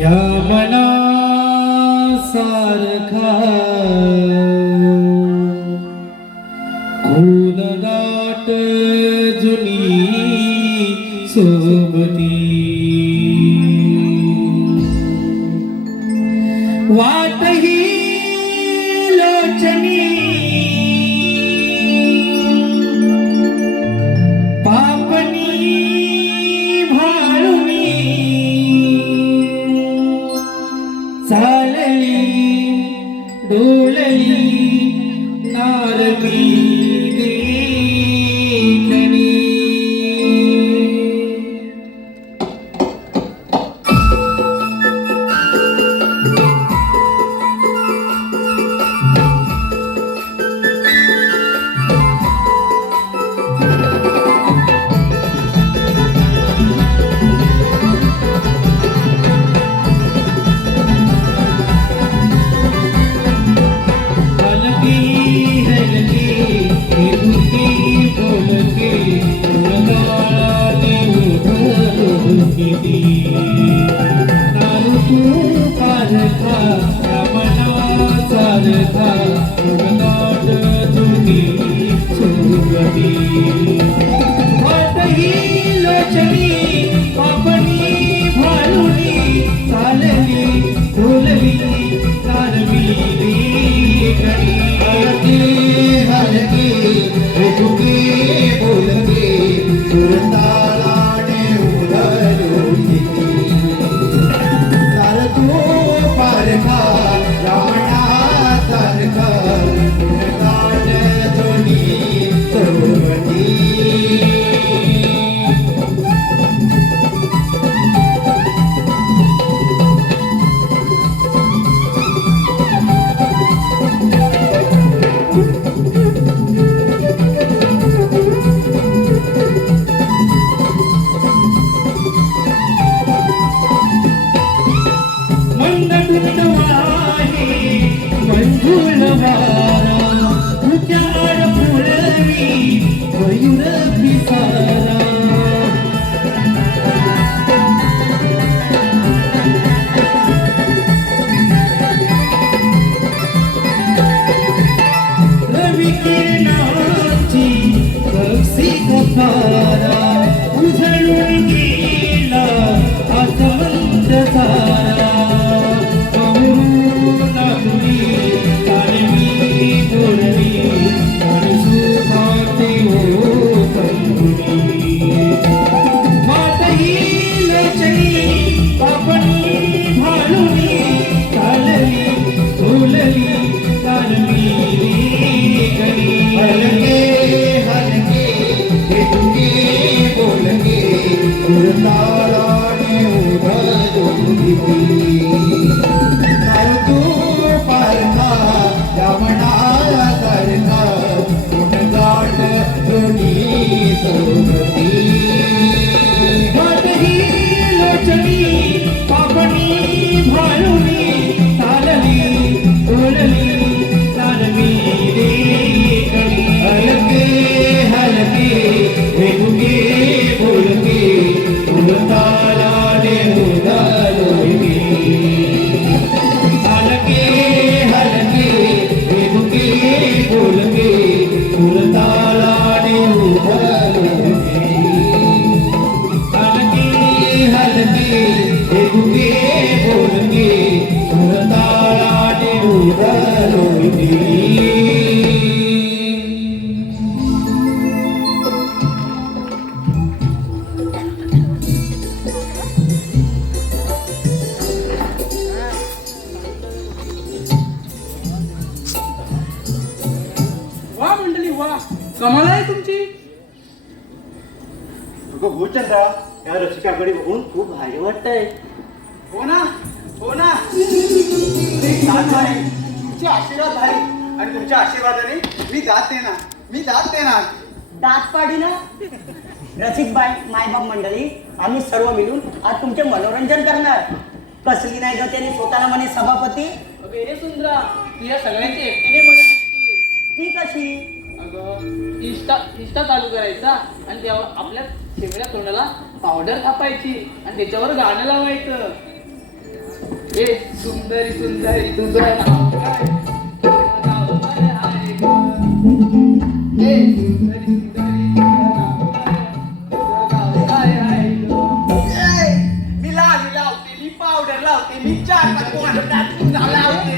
या मना सारखा खून गाठ जुनी सोबती वाटही लोचनी चालली डोलली नारळी देखणी तालाने उधळली तू पारखा रमणासारखा गुणगाट जुनी सोबती वाटही लोचनी पापणी भाळुनी चालली ओढली चालवी रे कळी हलके हलके वेगुगे बोलके तालाने उधळली हलके हलके वेगुगे बोलके तालाने उधळली हलके हलके वेगुगे बोलके तालाने उधळली वा मंडळी वा कमाल आहे तुमची. अगं हो चंद्रा, या रसिकाकडे बघून खूप भारी वाटतंय. हो ना हो ना. साथ आहे. तुमचे आशीर्वाद भारी आणि तुमच्या आशीर्वादाने मी दात देणार. दात पाडी ना रसिकबाई मायबाप मंडळी आम्ही सर्व मिळून आज तुमचे मनोरंजन करणार. कसली नाही ग त्याने स्वतःला म्हणे सभापती. अगं हे सुंदरा तू या सगळ्यांची एकटीने मदत केली. ती कशी. अगं इंस्टा चालू करायचा आणि त्यावर आपल्या शेवड्या तोंडाला पावडर थापायची आणि त्याच्यावर गाणं लावायचं. ए सुंदरी सुंदरी तुझं नाव काय? तुझं नाव काय आहे गं? ए सुंदरी सुंदरी तुझं नाव काय? तुझं नाव काय आहे गं? मी लावते, मी पावडर लावते, मी 4-5 पावडर टाकून लावते.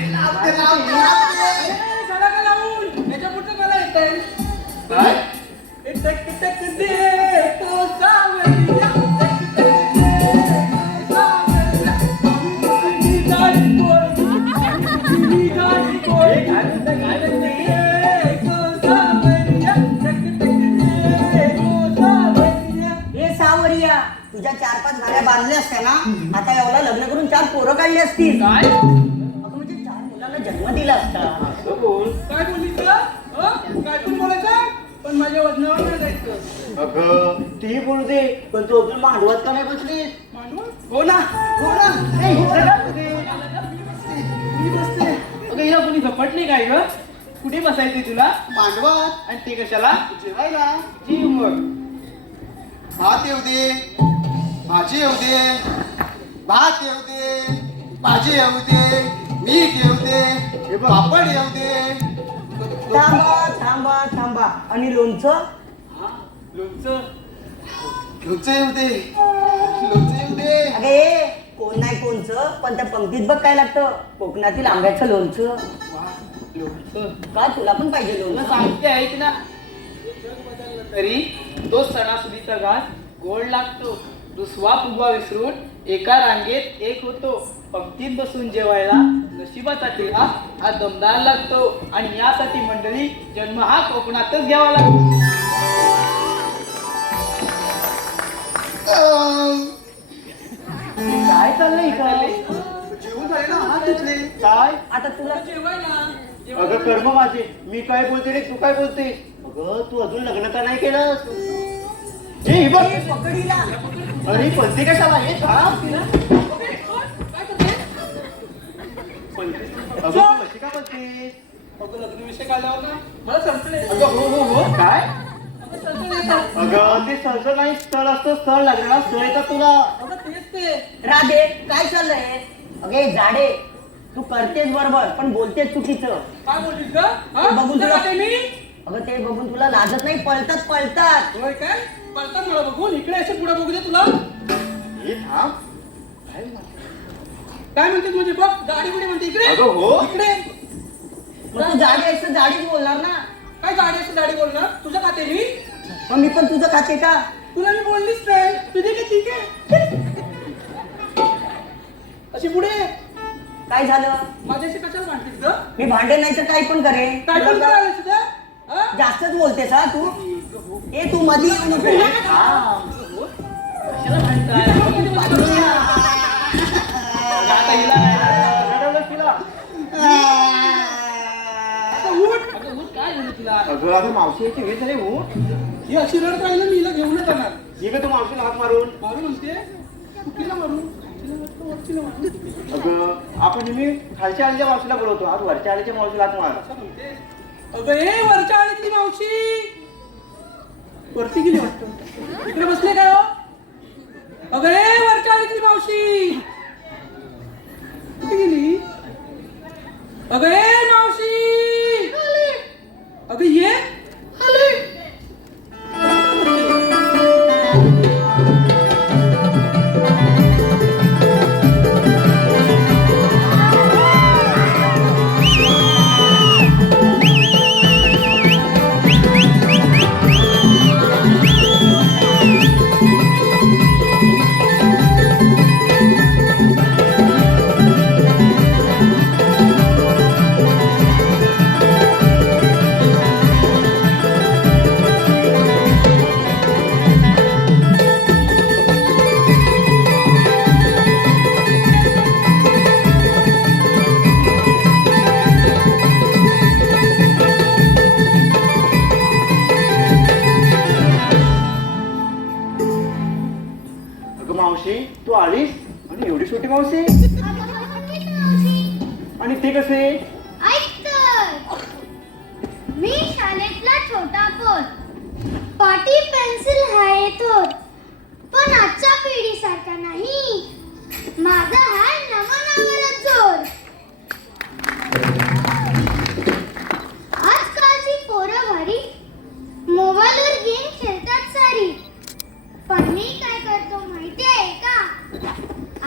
झाला का लावून? याच्या पुढचं मला येतंय. काय? टक टक दे तो सावरिया, टक टक दे सावरिया. आम्ही गाडी कोण काय म्हणते? तो सावरिया, टक टक दे तो सावरिया. हे सावरिया तुझ्या 4-5 गाड्या बांधल्या असत्या ना आता एवढा लग्न करून 4 पोरं काढली असतील. काय अगं म्हणजे 4 मुलांना जन्म दिला असता. असं बोल. काय बोललीस का? काय पण बोलायचं पण माझ्या वजनावर नाही जायचं. अगं ती बोलू दे, पण तू अजून मांडवात का नाही बसलीस? मांडवत हो ना हो ना. ए, इथं का बसली? मी बसते. अगं हिला कोणी झपटली काय ग? कुठे बसायचंय तुला? मांडवात. आणि ते कशाला? जेवायला. जीव मग. भात येऊ दे, भाजी येऊ दे, भात येऊ दे, भाजी येऊ दे, मीठ येऊ दे, पापड येऊ दे. थांबा थांबा थांबा. आणि लोणचं. हा लोणचं. लोणचं येऊ दे, लोणचं येऊ दे. अगे कोण नाही कोणचं पण त्या पंक्तीत बघ काय लागतं. कोकणातील आंब्याचं लोणचं. वा लोणचं. काय तुला पण पाहिजे तुला लोणचं. सांगते ऐक ना. जग बदललं तरी तो सणासुदीचा घास गोड लागतो. रुसवा फुगवा विसरून एका रांगेत एक होतो. पंक्तीत बसून जेवायला नशिबाचा टिळा हा दमदार लागतो. आणि यासाठी मंडळी जन्म हा कोकणातच घ्यावा लागतो. काय चाललंय इकडे? जेवून झाले ना हात धुतले. काय आता तुला जेवायला अगं कर्म माझे, मी काय बोलते रे, तू काय बोलते? अगं तू अजून लग्न का नाही केलं? हे बघ. पकडीला. अरे पलते कशाला? हे थांब. अगं तू अशी का बोलतेस? अगं लग्न विषय काढल्यावर ना मला संपले. अगं हो हो हो. काय? संपले. अगं ते स्थळ नाही, स्थळ असतं, स्थळ लागलं ना, स्थळ येतात तुला. अगं तेच ते. राधे काय चाललंय. अगे जाडे तू करतेस बरोबर पण बोलतेस चुकीचं. काय बोललीस ग? हा? बघून कुठं तुला- जाते मी? अगं ते बघून तुला लाजत नाही. पळतात. होय काय? पळतात मला बघून. इकडे असे पुढे बघू दे तुला. हे थांब. काय म्हणतेस म्हणजे बघ गाडी कुठे म्हणते इकडे. अगं हो. इकडे. मग तू जाडी आहेस तर जाडीच बोलणार ना. काय गाडी असं गाडी बोलणार? तुझं खाते मी. मग मी पण तुझं खाते का. तुला मी बोललीच नाही. तुझे काय ठीक आहे. अशी पुढे काय झालं. माझ्याशी कशाला मांडतेस ग? मी भांडे नाही तर काही पण करेन. काय पण करायला सुद्धा? हा? जास्तच बोलतेस हा तू. ए तू मधी येऊ नको. थांब. कशाला भांडताय? आता हिला रडवलंस तिला? अगं, उठ, काय झालं तिला? अगं अगं मावशी याची वेळ झाली हो. ही अशी रडत राहिली मी हिला घेऊनच जाणार. ही का तू मावशीला हात मारून. मारू म्हणते कुठलीला मारू तिला वाटतं वरतीला मारू. अगं आपण नेहमी खालच्या आलीच्या मावशीला बोलवतो, आज वरच्या आलीच्या मावशीला हात मार. असं म्हणते. अगं ए वरच्या आळीतली मावशी वरती गेली वाटतं. इकडे बसले काय हो? अगं ए वरच्या आळीतली मावशी कुठे गेली? अगं ए मावशी अगं ये मावशी तू आलीस आणि एवढी छोटी मावशी आणि ते कसे? ऐक तर, मी शाळेतला छोटा पोर, पाटी पेन्सिल हाय थोर, पण आजच्या पिढीसारखा नाही, माझा हाय नमनावरच जोर. आजकालची पोरं भारी मोबाईलवर गेम खेळतात सारी, पण मी काय करतो माहिती आहे का?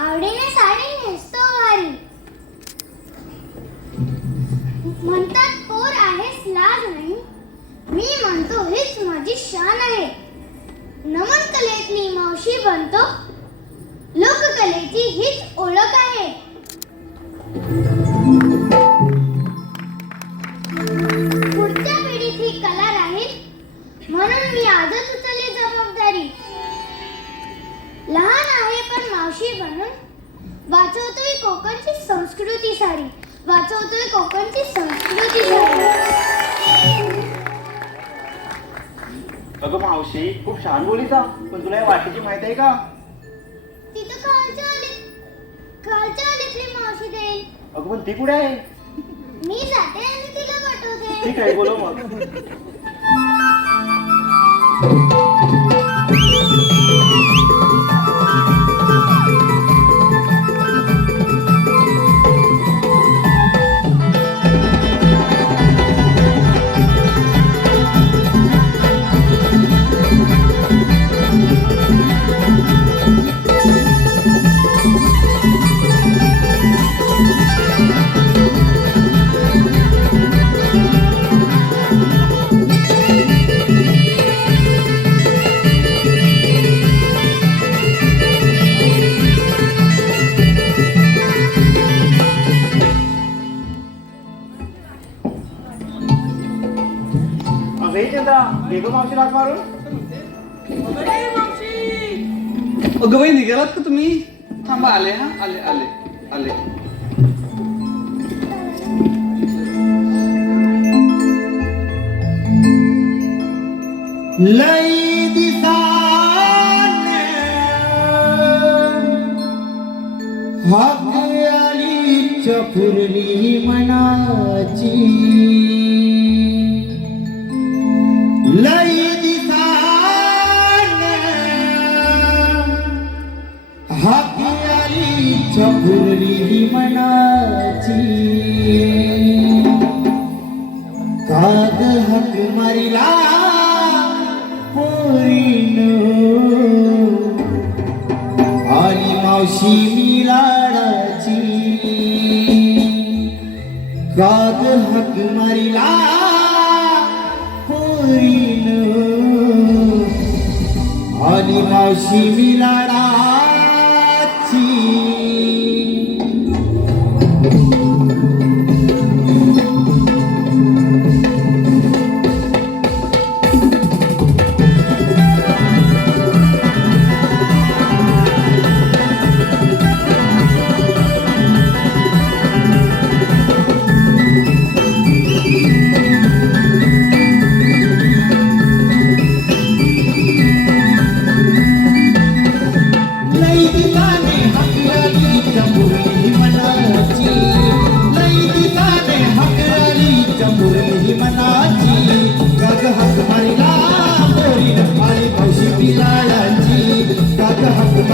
आवडीने साडी नेसतो भारी. म्हणतात पोर आहेस लाज नाही, मी म्हणतो हीच माझी शान आहे. नमन कलेतली मावशी बनतो, लोककलेची हीच ओळख आहे. पुढच्या पिढीत ही कला राहील, म्हणून मी आजच उचलली जबाबदारी. लहान आहे पण मावशी बनून वाचवतोय कोकणची संस्कृती सारी, वाचवतोय कोकणची संस्कृती सारी. अगं मावशी खूप छान बोलीचा, पण तुला या वाटेची माहिती आहे का? तिथं खालच्या आलीतली मावशी देईल. अगं पण ती कुठे आहे? मी जाते आणि तिला पाठवते. ठीक आहे बोलव मग. बेगम मावशीला हात मारून. अगं बाई निघालात का तुम्ही? थांबा आले हा आले आले आले. लई दिसान हाक आली चपुरली मनाची. लई दिसान हाक आली चपुरली मनाची. काग हक मारिला आली मावशी मी लाडाची. काग हक मारिला पोरीन आली मावशी मी लाडाची.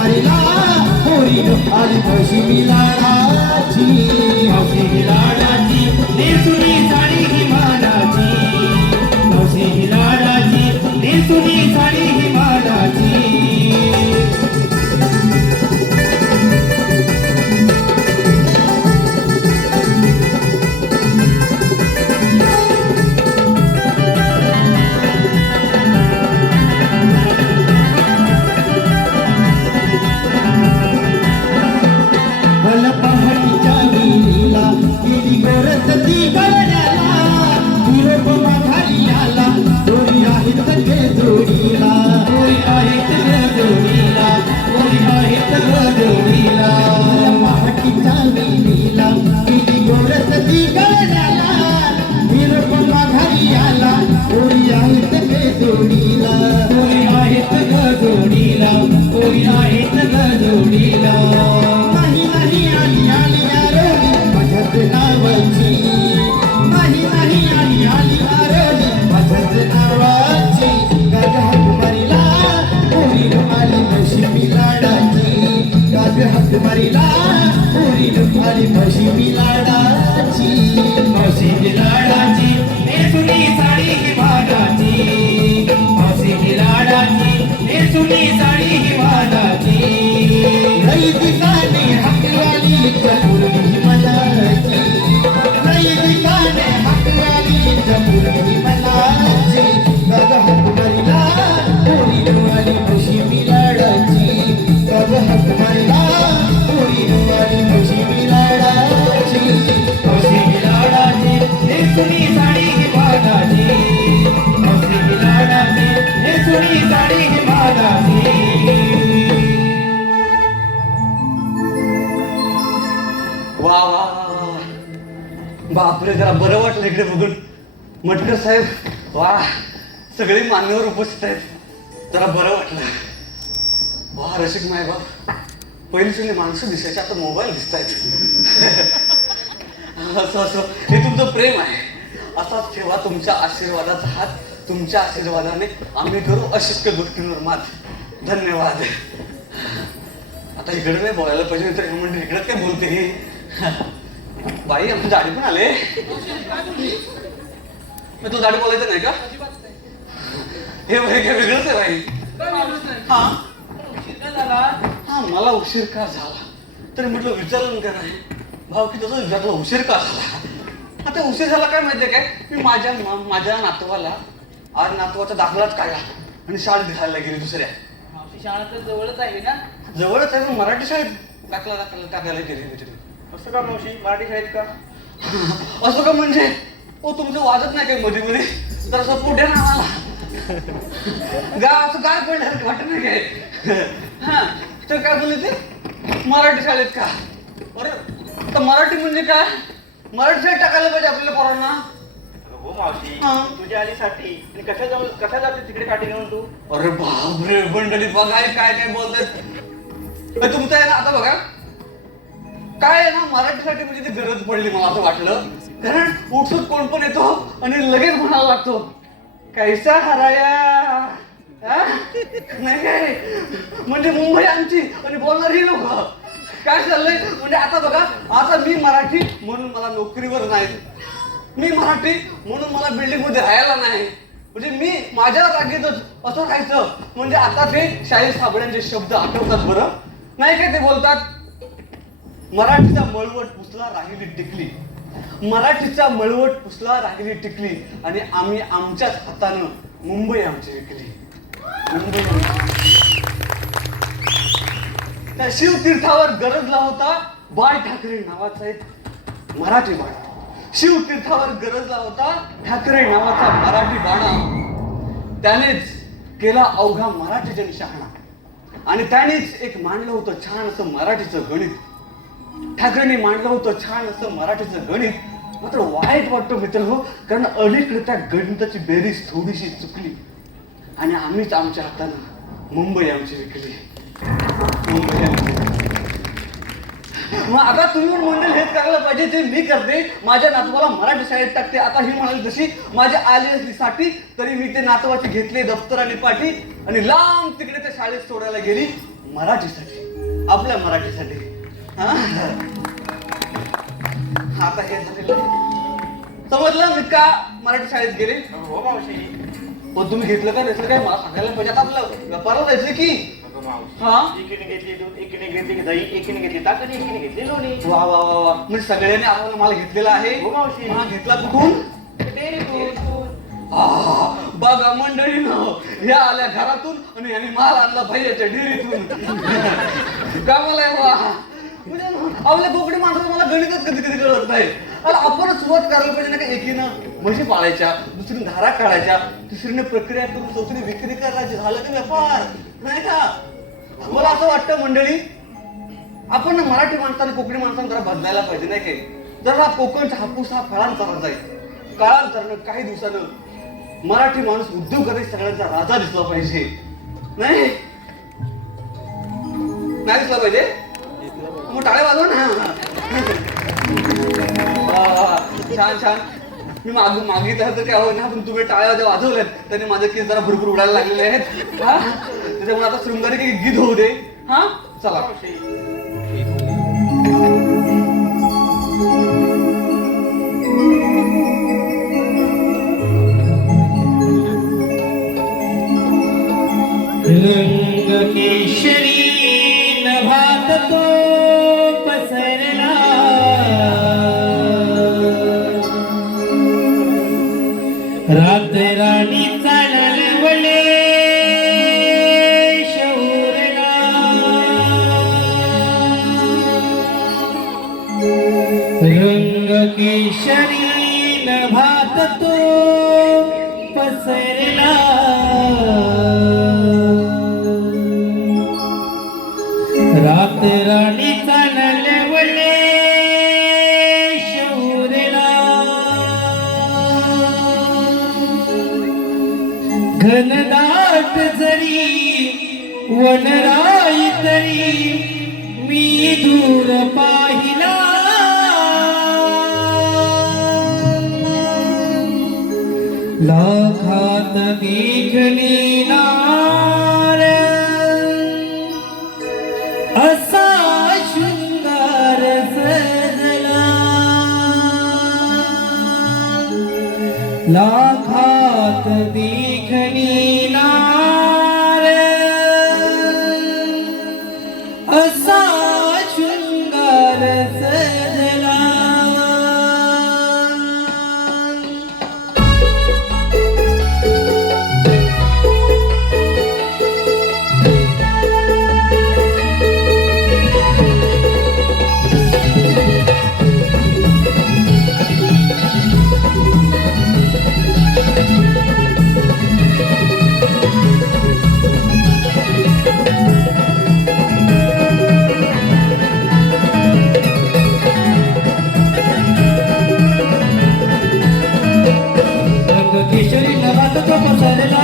मारिला पोरी आली म्हशी मी लाडाची मावशी ही लाडाची नेसुनी साडी ही मानाची मावशी ही लाडाची नेसुनी साडी ही मानाची भल पहाटीच्या विहिरीला गेली गोरत ती गळण्याला हिरोप माघारी आला दोरी आहेत गे जोडीला कोणी आहेत ग जोडीला कोणी आहेत ग जोडीला भल पहाटीच्या विहिरीला गेली गोरत ती गळण्याला हिरोप माघारी आला दोरी आहेत गे जोडीला कोणी आहेत ग जोडीला कोणी आहेत ग जोडीला नाही नाही आली आली आरोली माझ्याच नावाची नाही नाही आली आली आरोली माझ्याच नावाची गाग हात मारिला पोरी आली म्हशी मी लाडाची गाग हात मारिला पोरी आली म्हशी मी लाडाची मावशी ही लाडाची नेसुनी साडी ही मानाची मावशी ही लाडाची नेसुनी साडी ही मानाची लई दिसाने हाकवाली चपुरगी मनाची लई दिसाने हाकवाली चपुरगी मनाची गाग हात मारिला पोरी आली म्हशी मी लाडाची गाग हात मारिला पोरी आली म्हशी मी लाडाची मावशी ही लाडाची नेसुनी साडी ही मानाची मावशी ही लाडाची नेसुनी साडी ही मानाची वा वा वा वा बापरे जरा बरं वाटलं इकडे बघून मटकर साहेब वा सगळे मान्यवर उपस्थित आहेत जरा बरं वाटलं वा रसिक माय बाप पहिली माणसं दिसायची आता मोबाईल दिसत आहेत असं असं हे तुमचं प्रेम आहे असाच ठेवा तुमच्या आशीर्वादाचा हात तुमच्या आशीर्वादाने आम्ही करू अशक्य गोष्टींवर मात धन्यवाद आता इकडे नाही बोलायला पाहिजे तर म्हणजे इकडे काय बोलते ही बाई आमची गाडी पण आले मग तू गाडी बोलायचं नाही का हे बाई काय वेगळंच आहे बाई हा हा मला उशीर का झाला तरी म्हटलं विचारलं का नाही भाऊ की तसं विचारलं उशीर का झाला आता उशीर झाला काय माहितीये काय मी माझ्या नातवाला आज नातवाचा दाखलाच काढला आणि शाळेत घालायला गेली दुसऱ्या मावशी शाळा तर जवळच आहे ना. जवळच आहे पण मराठी शाळेत टाकायला गेली मी तिथे असं का मावशी मराठी शाळेत का असं का म्हणजे ओ तुमचं वाजत नाही काय मध्ये मध्ये तर असं पुढे ना आला असं काय पडलं वाटत नाही काय हा तर काय बोलले ते मराठी शाळेत का अरे तर मराठी म्हणजे काय मराठी शाळेत टाकायला पाहिजे आपल्याला पोरांना हो मावशी हा. तुझ्या आलीसाठी आणि कशा जाते तिकडे काठी घेऊन तू अरे बापरे बंडली बघा हे काय काय बोलतात तुमचं आहे ना आता बघा काय आहे ना मराठीसाठी म्हणजे ती गरज पडली मला असं वाटलं कारण उठसूट कोण पण येतो आणि लगेच म्हणायला लागतो कैसा हराया हा? नाही काय म्हणजे मुंबई आमची आणि बोलणारी लोक काय चाललंय म्हणजे आता बघा आता मी मराठी म्हणून मला नोकरीवर नाही मी मराठी म्हणून मला बिल्डिंग मध्ये राहायला नाही म्हणजे मी माझ्या जागेतच असं राहायचं म्हणजे आता ते शाहीर साबळ्यांचे शब्द आठवतात बरं नाही काय ते बोलतात मराठीचा मळवट पुसला राहिली टिकली मराठीचा मळवट पुसला राहिली टिकली आणि आम्ही आमच्याच हातानं मुंबई आमची विकली मुंबई त्या शिवतीर्थावर गरजला होता बाळ ठाकरे नावाचा एक मराठी बाणा शिवतीर्थावर गरजला होता ठाकरे नावाचा मराठी बाणा त्यानेच केला अवघा मराठी जनशहाणा आणि त्यानेच एक मांडलं होतं छान असं मराठीचं गणित ठाकरेंनी मांडलं होतं छान असं मराठीचं गणित मात्र वाईट वाटतं मित्र हो कारण अलीकडे त्या गणिताची बेरीज थोडीशी चुकली आणि आम्हीच आमच्या हातानं मुंबई आमची विकली मुंबई आमची मग आता तुम्ही पण मंडळ हेच करायला पाहिजे जे मी करते माझ्या नातवाला मराठी शाळेत टाकते आता ही म्हणाली जशी माझी आली असली साठी तरी मी ते नातवाची घेतले दप्तर आणि पाठी आणि लांब तिकडे त्या शाळेत सोडायला गेली मराठीसाठी, आपल्या मराठीसाठी. हा? आता हे झालेलं आहे. समजलं मी का मराठी शाळेत गेले? हो मावशी. पण तुम्ही घेतलं का घेतलं काय मला सांगायला पाहिजे. आता आपलं व्यापाराला जायचं की. अगं मावशी, हा? एकीने घेतली दूध, एकीने घेतली दही, एकीने घेतली ताक आणि एकीने घेतली लोणी. वा वा वा वा, म्हणजे सगळ्यांनी आपल्याला माल घेतलेला आहे. हो मावशी. हा, घेतला कुठून? बघा मंडळीनं, ह्या आल्या घरातून आणि यांनी माल आणला भैयाच्या डेअरीतून. कामाला आहे वा. म्हणजे आपल्या कोकणी माणसाला मला गणितच कधी कधी कळत नाही. आता आपणच सुरुवात करायला पाहिजे ना का, एकीनं म्हशी पाळायच्या, दुसरीने धारा काढायच्या, तिसरीने प्रक्रिया करून चौथीने विक्री करायची, झालं का व्यापार नाही का? मला असं वाटतं मंडळी, आपण ना मराठी माणसाने कोकणी माणसाने जरा बदलायला पाहिजे नाही काय. जर हा कोकणचा हापूस हा फळांचा जाईल, काळांतरानं काही दिवसानं मराठी माणूस उद्योगात सगळ्यांचा राजा दिसला पाहिजे. नाही नाही दिसला पाहिजे. मग टाळे वाजवा ना. छान छान. मी मागितलं तर काय हो ना, पण तुम्ही टाळ्या ज्या वाजवल्यात त्याने माझे केस जरा भरपूर उडायला लागलेले आहेत. हा, त्याच्यामुळे आता शृंगारी काही गीत होऊ दे. हा, चला. रंग केशरी नभात तो पसरला, रात राणी चालवले शौरला. रंग केशरी नभात तो पसरला, रात राणी चालवले शौरला. घनदाट जरी वनराई तरी मी दूर पाहिला, लाखात देखली नार असा शृंगार सजला. लाखात देखली नार असा शृंगार सजला. केशरी नभात तो पसरला,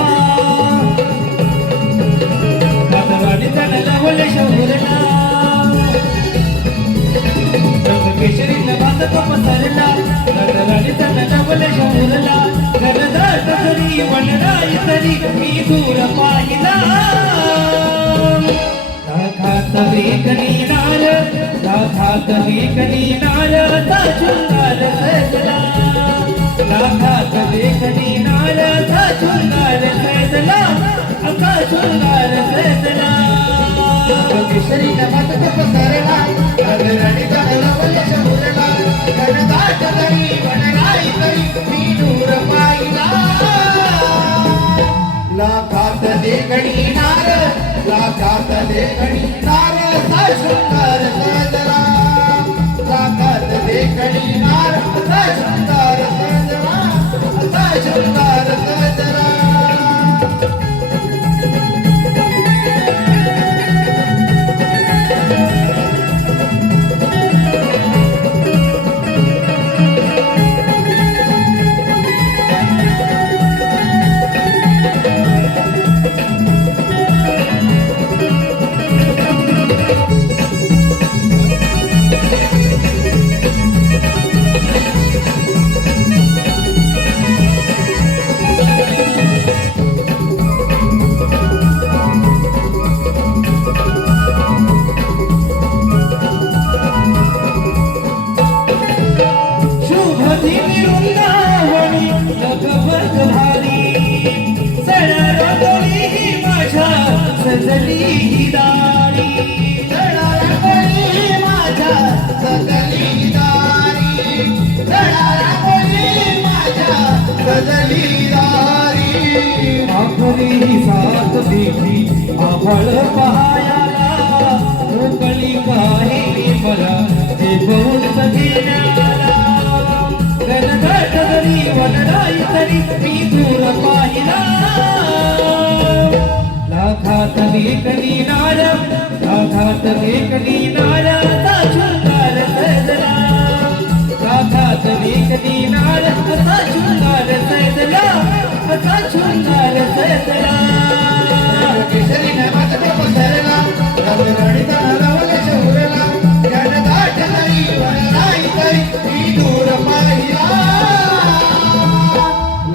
राणी चालवले शौरला. केशरी नभात तो पसरला, राणी चालवले शौरला. घनदाट जरी वनराई तरी मी दूर पाहिला, लाखात देखली नार, लाखात देखली नार असा शृंगार सजला. लाखात देखली नार असा शृंगार सजला, असा शृंगार सजला. केशरी नभात तो पसरला, राणी चालवले शौरला. घनदाट जरी वनराई तरी मी दूर पाहिला, लाखात देखली नार, लाखात देखली नार असा शृंगार सजला. लाखात सावरी साथ देती आभाळ पहायाला मोकळी काही मला ते बहून घेण्याला गणगट जरी वनराई तरी मी दूर पाहिला लाखात लेखनी नाऱ्या लाखात लेखनी नाऱ्याचा शृंगार सजला लाखात लेखनी नाऱ्याचा शृंगार सजला असा शृंगार सजला केशरी नभात पसरला रंगराणीचा नवल शौरला गणदाट हरी वनराई तरी मी दूर पाहिला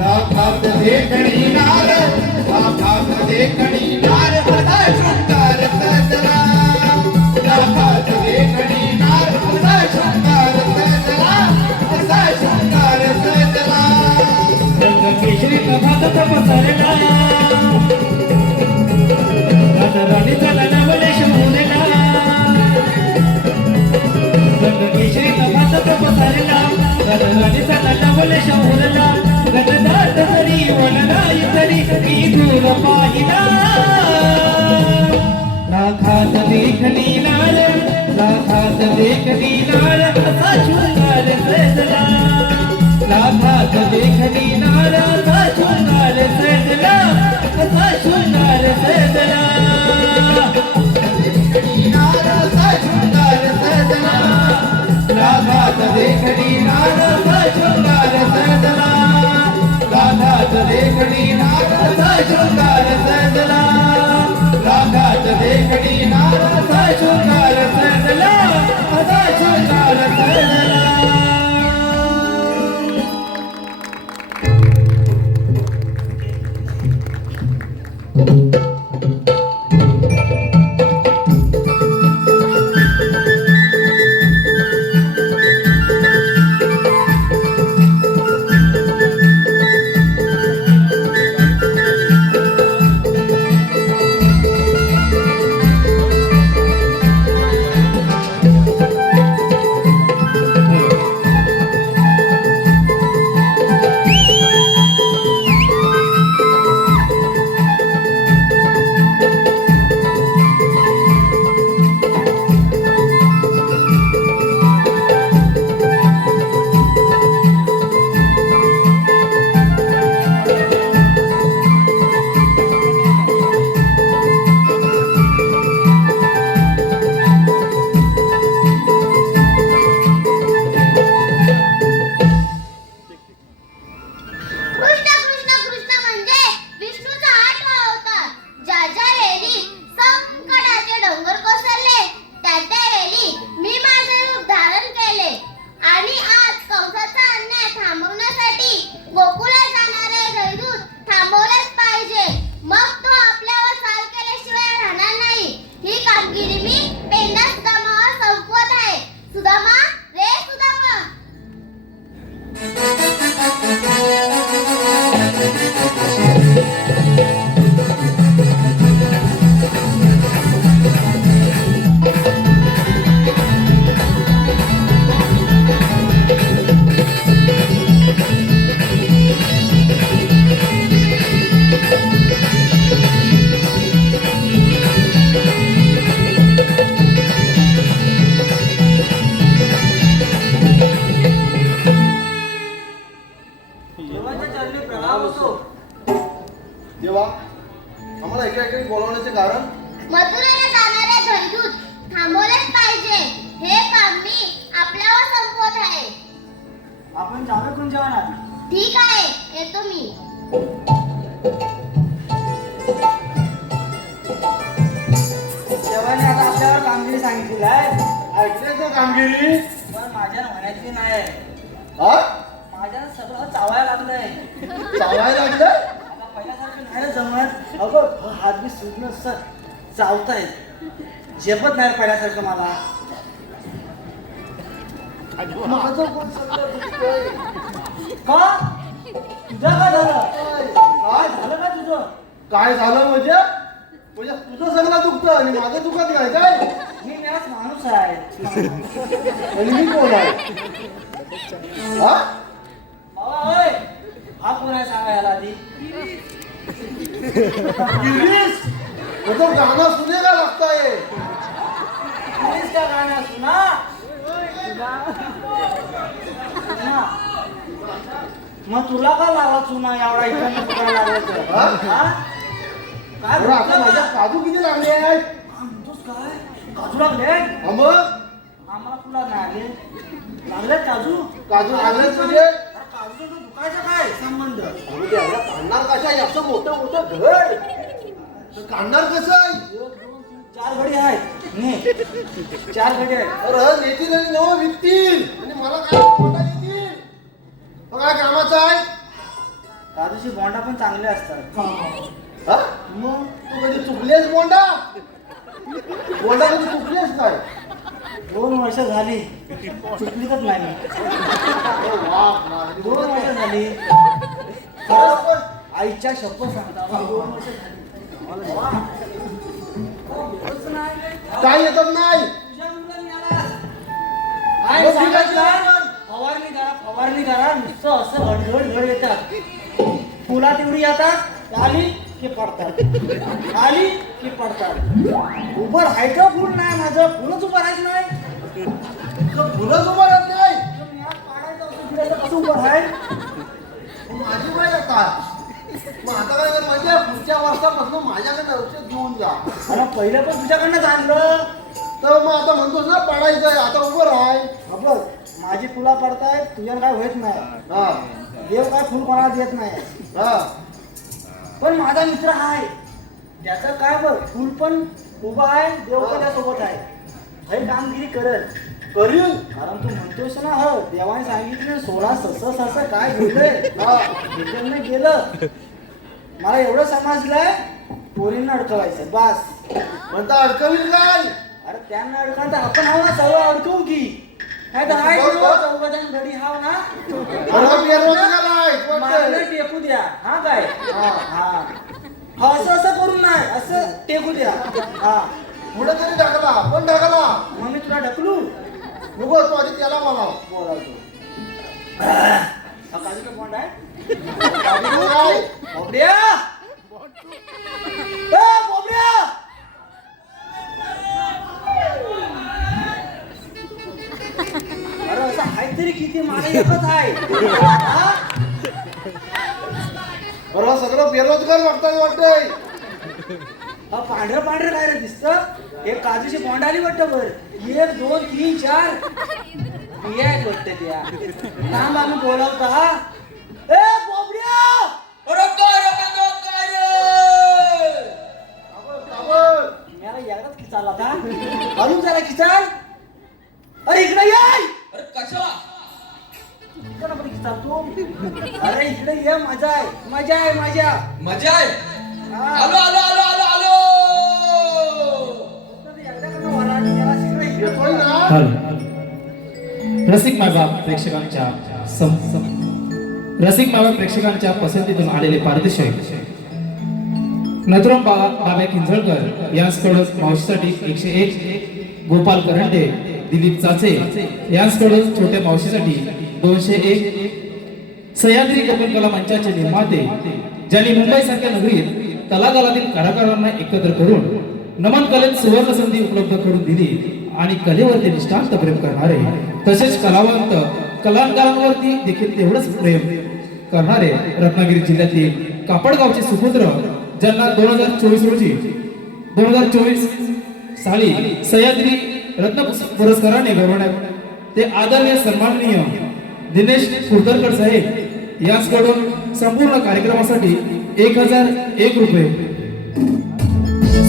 लाखात देखणी नार लाखात देखणी नार असा शृंगार सजला लाखात देखणी नार असा शृंगार सजला असा शृंगार सजला रंग केशरी नभात पसरला राणीचा नवले शोधला रंग केशरी नभात पसरला राणीचा नवले शोधला गणदाट तरी वनराई तरी मी दूर पाहिला लाखात देखणी नाळ लाखात देखणी नाळ असा शृंगार सजला लाखात देखणी नाळ असा शृंगार सजला असा शृंगार सजला लाखात देखणी नाळ असा शृंगार सजला लाखात देखणी नाळ असा शृंगार सजला लाखात देखणी नाळ असा शृंगार सजला असा शृंगार सजला देवा आम्हाला एका एकाने बोलवण्याचे कारण मथुरेला जाणारे दैदूत थांबवलेच पाहिजे. हे काम मी आपल्यावर संपवत आहे. आपण जावे कुंजवनात. ठीक आहे, येतो मी. देवाने आता आपल्यावर कामगिरी सांगितली आहे. ऐकले का कामगिरी? पण माझ्या म्हणायची नाही. हा? माझ्या सगळं चावायला लागलंय. चावायला लागलं? आता पहिल्यासारखं नाही रे जमत. अगं हात बी सुटणं सर चावतायत. झेपत नाही रे पहिल्यासारखं मला. माझं पण सगळं दुखतंय. का तुझं काय झालं? काय झालं का तुझं? काय झालं म्हणजे तुझं सगळं दुखतं आणि माझं दुखत नाही काय? मी मेलाच माणूस आहे. आणि मी कोण आहे? हा? बाबा होय, हा कोण आहे सांगायला आधी? गिरीश, वो तो गाना सुनेगा लगता है. गिरीश का गाना सुना. सुना. मग तुला का लावा चुना एवढा इकडनं तिकडं लावायचं? हा? काय बरं, आता बोलतोय माझ्या बा? काजू किती लागले आहेत? म्हणतोस काय? काजू लागले? हा मग आम्हाला तुला नाही आले. लागले काजू? काजू लागले तुझे? अरे काजूचं तर दुखायचं काय संबंध? अरे द्यायला काढणार कशा आहे? असं मोठं मोठं घर तर काढणार कसं आहे? 1, 2, 3, 4 घडी आहेत. ने. 4 घडी आहेत. अरे नेतील आणि नवं विकतील आणि मला काय कोणता येतील? मग काय कामाचं आहे? काजूची बोंडा पण चांगले असतात. हा? मग तू कधी चुकलेस बोंडा? बोंडा कधी चुकलेस काय? 2 वर्ष झाली चुकलीच नाही मी. अरे वा, वा. 2 वर्ष झाली. खरंच पण? आईच्या शपथ सांगता 2 वर्ष झाली. काय येतात नाही? तुझ्या मुलांनी आला. काय सांगायचं? फवारणी करा नुसतं असं घड येतात. फुला तेवढी येतात, आली की पडतात, आली की पडतात. उभं राहायचं फुल नाही माझं, फुलच उभं राहायचं नाही. तुझं फुलंच उभं राहत नाही. मी आज पाडायचं असं फिरायचं कसं उभं राहाय? मग माझी काय आता? मग आता काय कर म्हणजे पुढच्या वर्षापासून माझ्याकडे औषध घेऊन जा. अरे पहिलं पण तुझ्याकडनंच आणलं. तर मग आता म्हणतोस ना पडायचंय, आता उभं राहाय. हा बघ, माझी फुला पडतायत, तुझ्याला काय होत नाही. हा देव काय फुल कोणाला देत नाही. हा पण माझा मित्र आहे, त्याचं काय बघ, फुल पण उभा आहे, देव पण त्यासोबत आहे. हे कामगिरी करत करीन. कारण तू म्हणतोस ना, हो देवाने सांगितलं 16 सस काय बोललंय गेलं. मला एवढं समजलंय, पोरींना अडकवायचं बास. म्हणता अडकवील काय? अरे त्यांना अडकवलं तर आपण हाव ना, सर्व अडकवू की. नाही तर आहे बरं, बरं. 14 घडी हाव ना. मला बेरोजगार आहे, मला वाटतंय. टेकू द्या. हा काय? हा. हा. हा, असं करून नाही, असं टेकू द्या. हा, पुढे तरी ढकला, पण ढकला. मग मी तुला ढकलू नको तू आधी त्याला बोलाव. बोलावतो. हा काजूचा बॉन्ड आहे. काय? बोबड्या! ए, बोबड्या! अरे असं आहे तरी किती, मला एकच आहे. हा? बरं सगळं बेरोजगार वाटतात वाटतंय. हा, पांढरं काय रे दिसतं? एक काजूची बॉन्ड आली वाटतं वर. 1, 2, 3, 4 बिया आहेत वाटतं त्या. थांब आम्ही बोलावता. हा, ए बोबड्या! मला एकदाच खिचाल आता. अजून जरा खिचाल. अरे इकडे ये. इकडे पण खिचाल तू. अरे इकडे ये, मजा आहे माझ्या. मजा आहे. हा. आलो आलो आलो आलो आलो. एकदा का ना वराड, याला शिकलं इकडे. येतोय ना? रसिक मायबाप प्रेक्षकांच्या पसंतीतून आलेले पारितोषिक नथुराम बाबा किंजळकर यांच्याकडून मावशीसाठी 101, गोपाल करंटे, दिलीप चाचे यांच्याकडून छोट्या मावशीसाठी 201, सह्याद्री कपिल कला मंचाचे निर्माते ज्यांनी मुंबईसारख्या नगरीत तलागालातील कलाकारांना एकत्र करून नमन कलेत सुवर्ण संधी उपलब्ध करून दिली आणि कलेवरती निष्ठांत प्रेम करणारे, तसेच कलाकारांवरती देखील तेवढंच प्रेम करणारे रत्नागिरी जिल्ह्यातील कापडगावचे सुपुत्र, ज्यांना 2024 साली सह्याद्री रत्न पुरस्काराने गौरवण्यात ते आदरणीय सन्माननीय दिनेश कुर्दरकर साहेब यांच्याकडून संपूर्ण कार्यक्रमासाठी 1001 रुपये,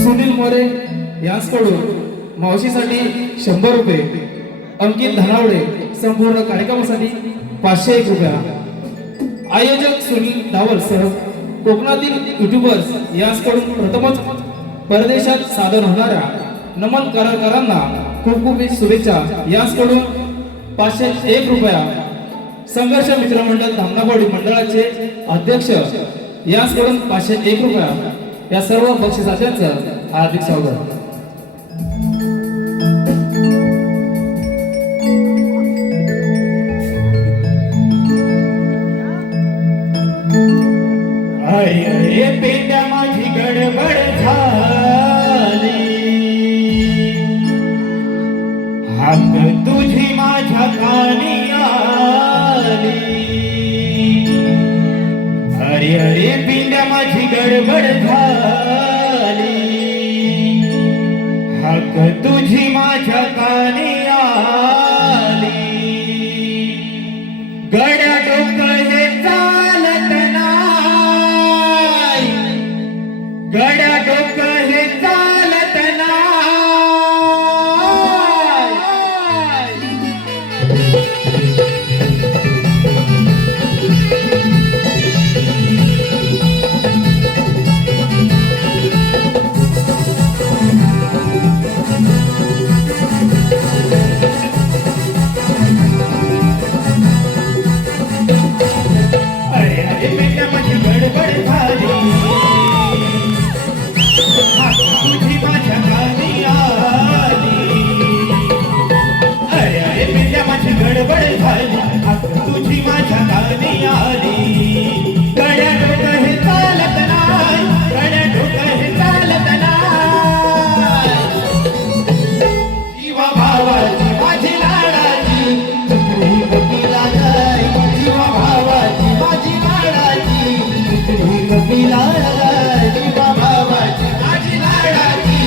सुनील मोरे यांच्याकडून मावशीसाठी 100 रुपये, अंकित धनावडे संपूर्ण कार्यक्रमासाठी 501 रुपया, आयोजक सुनील धावल सह कोकणातील युट्यूबर्स यांच्याकडून प्रथमच परदेशात सादर होणाऱ्या नमन कलाकारांना खूप खूप शुभेच्छा यांच्याकडून 501 रुपया, संघर्ष मित्रमंडळ धामनावाडी मंडळाचे अध्यक्ष यांच्याकडून 501 रुपया, या सर्व बक्षिसाच्यांचं हार्दिक स्वागत. अरे हाक तुझी माझ्या कानी आली गड्या डोकं हे चालत नाही गड्या डोकं हे चालत नाही अरे अरे बेटा माझी गडबड झाली हाक तुझी माझ्या कानी आली अरे अरे बेटा माझी गडबड झाली हाक तुझी माझ्या कानी आली गड्या डोकं हे चालत नाही गड्या डोकं हे चालत नाही जीवा भावाची माझी लाडाची तुझी कपिला गाय जीवा भावाची माझी लाडाची तुझी कपिला गाय जीवा भावाची माझी लाडाची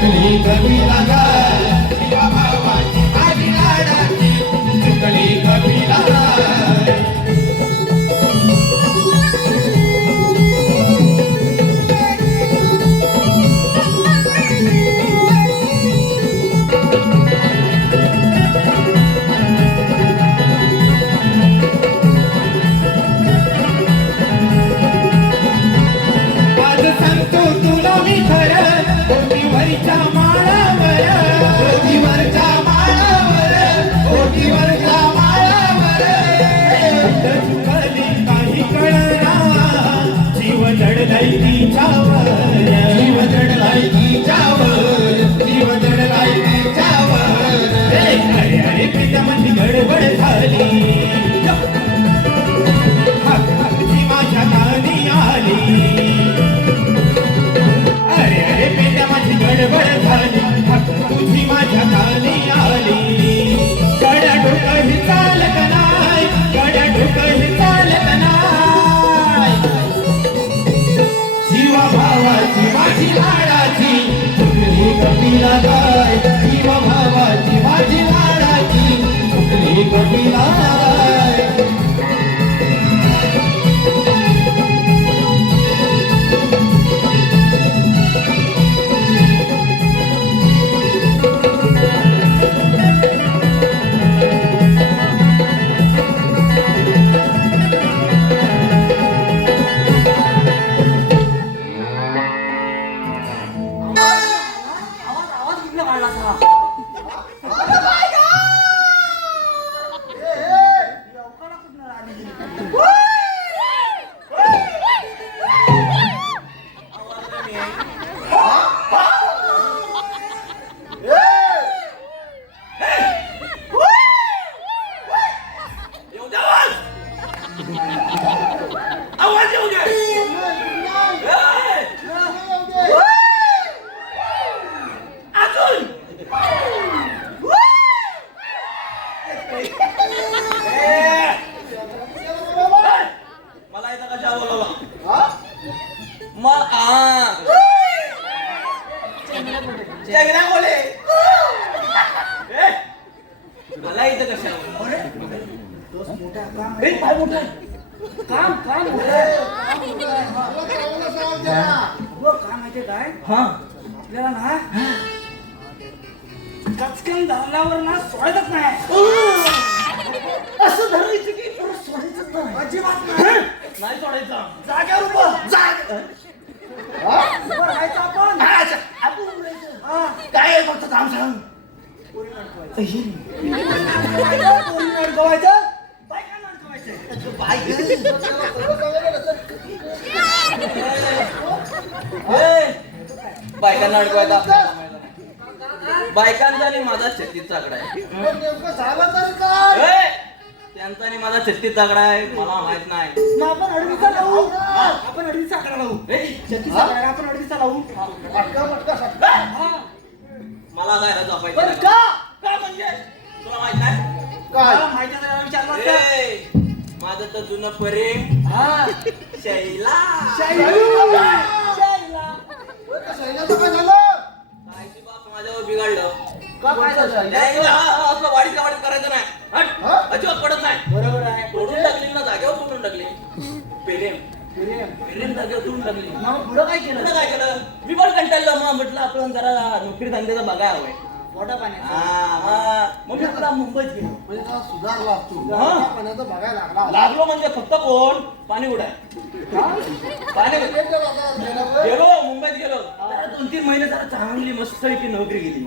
तुझी कपिला गाय जीवा भावाची माझी लाडाची तुझी कपिला गाय आज सांगतो तुला मी खरं ओटीवरच्या माळावर ओटीवरच्या माळावर ओटीवरच्या माळावर चुकली काही कळना जीव जडलाय तिच्यावर जीव जडलाय तिच्यावर जीव जडलाय तिच्यावर अरे अरे पिता माझी गडबड झाली हाक हाकची माझ्या कानी आली अरे अरे बेटा माझी गडबड झाली हाक तुझी माझ्या कानी आली गड्या डोकं हे चालत नाही गड्या डोकं हे चालत नाही जीवा भावाची माझी लाडाची चुकली कपिला गाय जीवा भावाची माझी लाडाची चुकली कपिला गाय आवाज कुठला काढला असा? लवकर कुठनं आली? आवाज येऊ दे. अजून मला इथं कशा बोलवलं चेंगण्या बोले मला इथं कशा काम काम काय माहितीये काय आपल्याला ना कचकन धरल्यावर ना सोडायचंच नाही असं धरायचं की परत सोडायचंच नाही अजिबात नाही सोडायचं जाग्यावर उभं उभं राहायचं आपण आपण उभं राहायचं काय आहे फक्त काम सांग पोरी अडकवायचं बायकांना अडकवायचं बायकांना अडकवायचा आपल्या कामाला नाही. बायकांचा आणि माझा 36 चाकडा आहे नेमकं झालं तरी काय त्यांचा आणि माझा 36 चाकडा आहे मला माहित नाही मग आपण अडवीचा लावू आपण अडवीचा आकडा लावू 36 आकडा आपण अडवीचा लावू पटका पटका सटका मला जायला झोपायचं बरं नाही. का का म्हणजे तुला माहित नाही काय माहिती आहे विचारलं असतं. ए, माझं तर जुनं प्रेम हा शैला शाईला शैलाचं काय झालं कायची बाप माझ्यावर बिघडलं. का काय झालं? असलं वाढीच्या वाढीत करायचं नाही. हट. अजिबात पडत नाही. बरोबर आहे. तोडून टाकली ना, जागेवर तोडून टाकली. पेरेम जागेवर तोडून टाकली. मग पुढं काय केलं? पुढं काय केलं? मी पण कंटाळलो. मग म्हटलं आपण जरा नोकरी धंद्याचा बघायला हवंय. पोटा पाण्याचं. मग मी आपला मुंबईत गेलो. म्हणजे जरा सुधारला तू हा. पाण्याचं बघायला लागला लागलो म्हणजे फक्त कोण पाणी उडाय पाणी गेलो मुंबईत गेलो. जरा 2-3 महिने जरा चांगली मस्त नोकरी गेली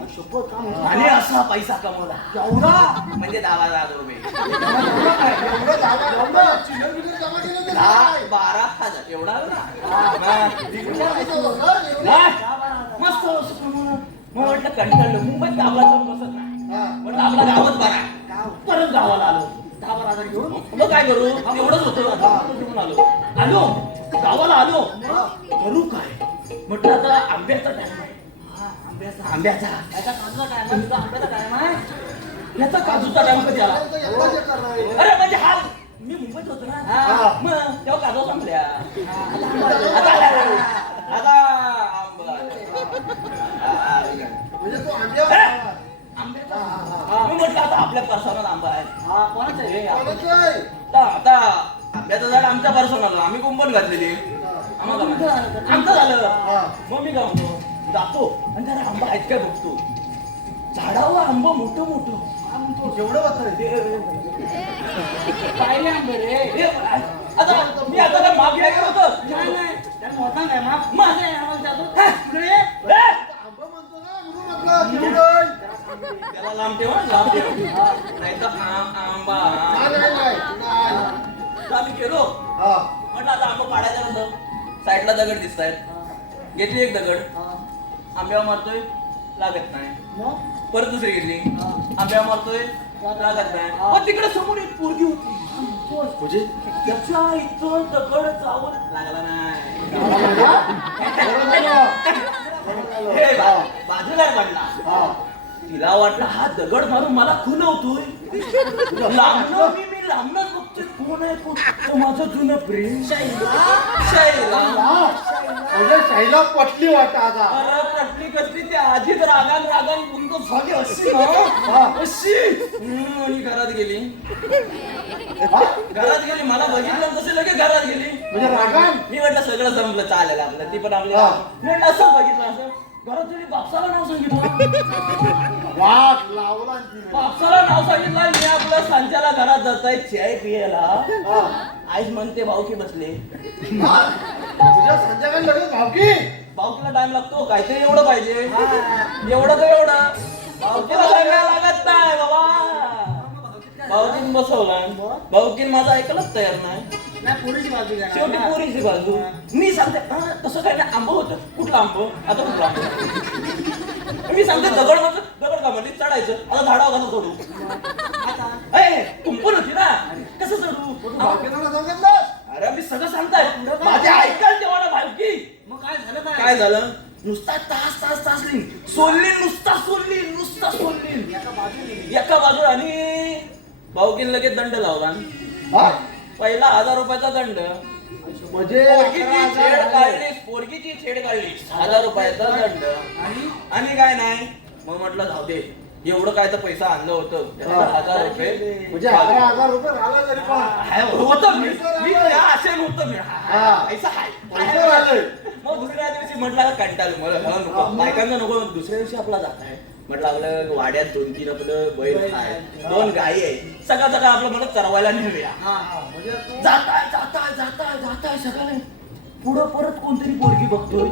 आणि असा पैसा कमवला एवढा म्हणजे 10,000 रुपये. एवढं झालं, एवढं चिल्लर बिल्लर जमा केलं ते काय? 12,000 एवढा आला एवढं? ना. मस्त असं कमवलं. मग म्हटलं कंटाळलो मुंबईत गावाला जाऊन बसत नाही. हा. म्हटलं आपला गावात बरा. परत गावाला आलो. 10,000 घेऊन मग काय करू एवढंच होतं घेऊन आलो गावाला आलो. करू काय म्हटलं आता आंब्याचा टाइम आहे. आंब्याचा याचा काजूचा काय मग तुझा आंब्याचा काय माय याचा काजूचा टाइम कधी आला? एवढं जे करणार अरे म्हणजे हा मी मुंबईत होतो ना. हा. मग तेव्हा काजू संपल्या. आता आंबा म्हणजे तू आंब्यावर आंब्याचा मी म्हटलं आता आपल्या पर्सनल आंबा आहे. हा कोणाचं आहे? हे कोणाचं आहे? आता आंब्याचं झाड आमच्या पर्सनल आम्ही कुंपण घातलेली. आम्हाला आमचं झालं. मग मी काय म्हणतो जातो आणि त्याला आंबा आहेत काय बघतो. झाडावर आंबा मोठं मोठं जेवढं होतं पाहिले आंबे रे. हे, आता मी आता काय माग घ्यायचं होतं. नाही नाही त्याला मोठा काय माप माझं माझं आहे आम्हाला त्यातून. हा. इकडे. आंबा म्हणतो ना म्हणून म्हटलं जेवढं त्याला लांब ठेवा लांब ठेवा नाही तर आंबा नाही तर आम्ही गेलो. हा म्हटलं आता आंबा पाडायचा नव्हतं. साईडला दगड दिसत आहेत. घेतली एक दगड आंब्यावर मारतोय लागत नाही. मग परत दुसरी घेतली आंब्यावर मारतोय लागत नाही. पण तिकडे समोर एक पोरगी होती. म्हणजे त्याच्या इथं दगड जाऊन लागला नाही. हे बाजूला पडला. तिला वाटलं हा दगड मारून मला खुणवतोय. लांबनं मी लांबनच बघतोय कोण आहे कोण. तो माझं जुनं प्रेम शैला. म्हणजे शाहीला पटली वाटत आता अरे पटली कसली त्या आधीच रागान गुंग झाली अशी ना अशी. आणि घरात गेली. घरात गेली मला बघितलं तसे लगेच घरात गेली. म्हणजे रागान मी म्हटलं सगळं संपलं चालेल आपलं. ती पण आपली मी म्हटलं असं बघितलं असं घरात गेली. बापसाला नाव सांगितलं. वाट लावला बापसाला नाव सांगितलं. मी आपलं सांच्याला घरात जाताय चाय पियाला. आईच म्हणते भाऊकी बसले. तुझ्या संध्याकाळी लगेच भावकी भाऊकीला टाइम लागतो काय ते एवढं पाहिजे. एवढं तर एवढं भाऊकीला सांगायला लागत नाही बाबा. भाऊकीन बसवला. भाऊकीन माझं ऐकलंच तयार नाही. नाही पुरीची बाजू घ्या. शेवटी पोरीची बाजू. मी सांगते तसं काय नाही. आंबं होतं. कुठलं आंबं आता कुठलं आंबं. मी सांगते दगड म्हणतो दगड का म्हणजे चढायचं. आता झाडावर कसं चढू. कुंपण होती ना कसं चढू. भावकीला सांगितलं अरे मी सगळं सांगताय माझे ऐकाल तेव्हा ना भावकी. मग काय झालं काय? काय झालं नुसता तास सोडली नुसता सोडली एका बाजूला. आणि भाऊकीन लगेच दंड लावला. हा? पहिला 1,000 रुपयाचा दंड. म्हणजे पोरगीची छेड काढली 1,000 रुपयाचा दंड. आणि काय नाही. मग म्हटलं जाऊ दे एवढं काय तर पैसा आणलं होतं. 1,000 रुपये म्हणजे 11,000 रुपये राहिला तरी पण होतं. मी असे नव्हतं मी पैसा हाय पैसे राहिले मग दुसऱ्या दिवशी म्हटलं कंटाळलो मला नको बायकांना नको. दुसऱ्या दिवशी आपला जात आहे म्हटलं आपलं वाड्यात 2-3 आपलं बैल आहे 2 गायी आहे. सगळं आपलं मला चरवायला नेऊया. म्हणजे तू जाताय सगळं. पुढं परत कोणतरी पोरगी बघतोय.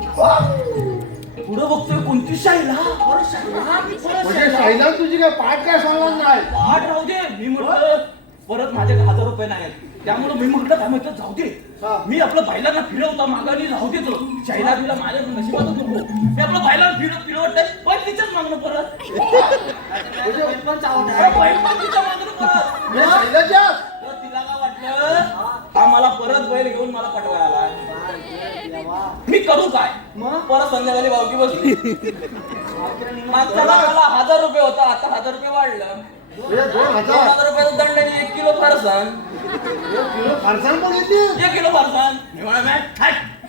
पुढं बघतोय कोणती शाईला. परत म्हणजे शाहीला तुझी काय पाठ काय सांगणार नाही पाठ राहू दे. मी म्हटलं परत माझे 1,000 रुपये नाही. त्यामुळे मी म्हटलं काय म्हणतो जाऊ दे. मी आपलं बैलांना फिरवता मागानी राहू देतो. शाईला बिला माझ्या नशिबातच नको. मी आपलं बैलांना फिरवतोय पण तिच्याच मागणं परत. म्हणजे पण चावट अरे आहे. बैल पण तिच्या मागणं परत. म्हणजे शाहीलाच्या तर तिला काय वाटलं हा मला परत बैल घेऊन मला पटवायला आलाय. मी करू काय. मग परत संध्याकाळी भावकी बसली. मागच्याला मला 1,000 रुपये होता आता 1,000 रुपये वाढलं. म्हणजे 2,000 2,000 रुपयाचा दंड आणि 1 किलो फरसाण. किलो फरसाण पण येते 1 किलो फरसाण. मी म्हणा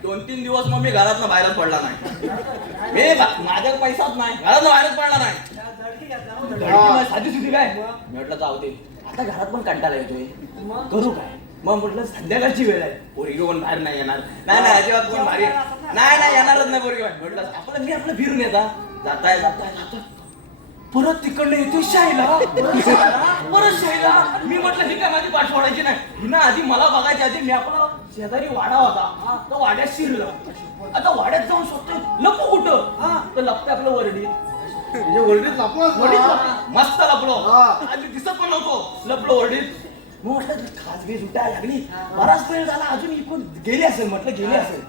2-3 दिवस मग मी घरातनं बाहेरच पडला नाही. माझ्याकडे पैसाच नाही, घरातनं बाहेरच पडला नाही. धडकी साधी सुधी काय मी म्हटलं जाऊ दे, आता घरात पण कंटाळा येतोय, करू काय. मग म्हटलं संध्याकाळची वेळ आहे, पोरगी कोण बाहेर नाही येणार. नाही अजिबात कोण बाहेर नाही येणारच नाही पोरगी. म्हटलं आपलं फिरून येता जाताय परत तिकडनं येतोय शाहीला. परत शाहीला मी म्हटलं ही काय माझी पाठ सोडायची नाही. हिनं आधी मला बघायच्या आधी मी आपला शेजारी वाडा होता, तो वाड्यात शिरलो. आता वाड्यात जाऊन स्वतः लपू कुठं, तर लपते आपलं वरडी. म्हणजे वरडीत लपला मस्त लपलो, आधी दिसत पण नव्हतो, लपलो वरडीत. मग म्हटलं खासगी सुटायला लागली, बराच वेळ झाला, अजून इकडून गेली असेल. म्हटलं गेली असेल,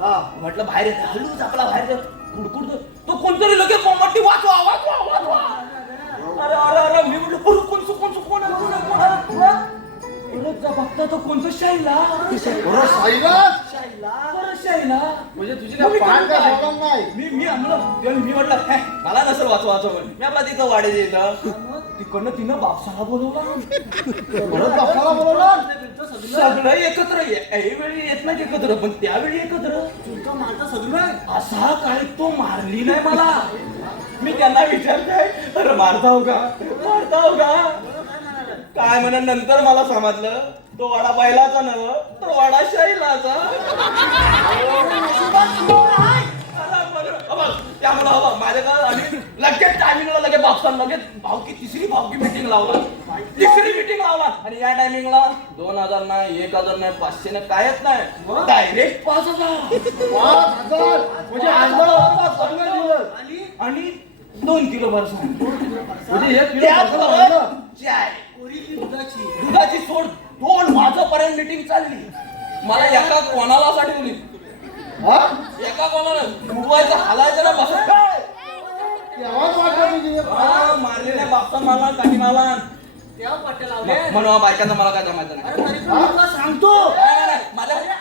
म्हटलं बाहेर येते, हळूच आपला बाहेर कुडकुडतो. तो कोणतरी लगेच मोमबत्ती वाचवा वाचवा वाचवा. अरे अरे अरे मी म्हटलं कोण बघता तो कोणतं शाहीला. म्हणजे तुझी काय पाठ काय प्रॉब्लेम नाही. मी म्हटलं मला नसेल वाचवा मी आपला तिथं वाढे येतं. तिकडनं तिनं बापसाला बोलवला. सगळं एकत्र ऐवेळी येत नाही एकत्र, पण त्यावेळी एकत्र. असा काय तो मारली नाही मला. मी त्यांना विचारताय अरे मारताव का काय म्हणा. नंतर मला समजलं तो वाडा बैलाचा नव, तो वाडा शाहीलाचा. त्यामुळं माझ्याकडे आणि लगेच टायमिंगला लगेच बापसाला लगेच तिसरी मीटिंग लावला. आणि या टायमिंगला 2000 नाही, 1000 नाही, 500 नाही, कायच नाही, डायरेक्ट 5000. आणि 2 किलो बरसाण. दुधाची सोड 2 वाजेपर्यंत मीटिंग चालली. मला एका कोणाला ठेवली, एका कोणाला डुबायचं हालायचं ना बस. मारलेल्या बापसा मला काही मला म्हणून बायकांना मला काय जमायचं नाही. सांगतो माझ्याकडे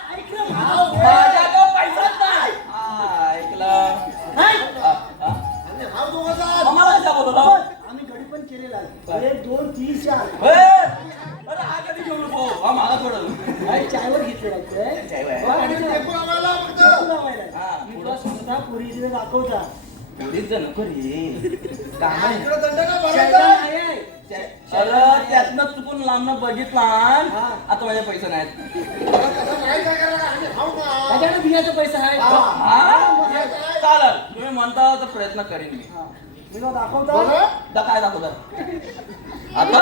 पैसाच नाही. ऐकलं मला काय बोलला. आम्ही गडी पण केलेला आहे. 1 2 3 4 अरे हा कधी घेऊ नको, हा मला थोडं चायवर घेतलेला पुरी दाखवता. पोलीस जण नको रे. अरे त्यातनं चुकून लांबनं बघितला, आता माझे पैसे नाहीत. त्याच्याकडे बियाचा पैसा आहे. चालेल तुम्ही म्हणता तर प्रयत्न करीन मी. दाखवतो काय दाखवतात आता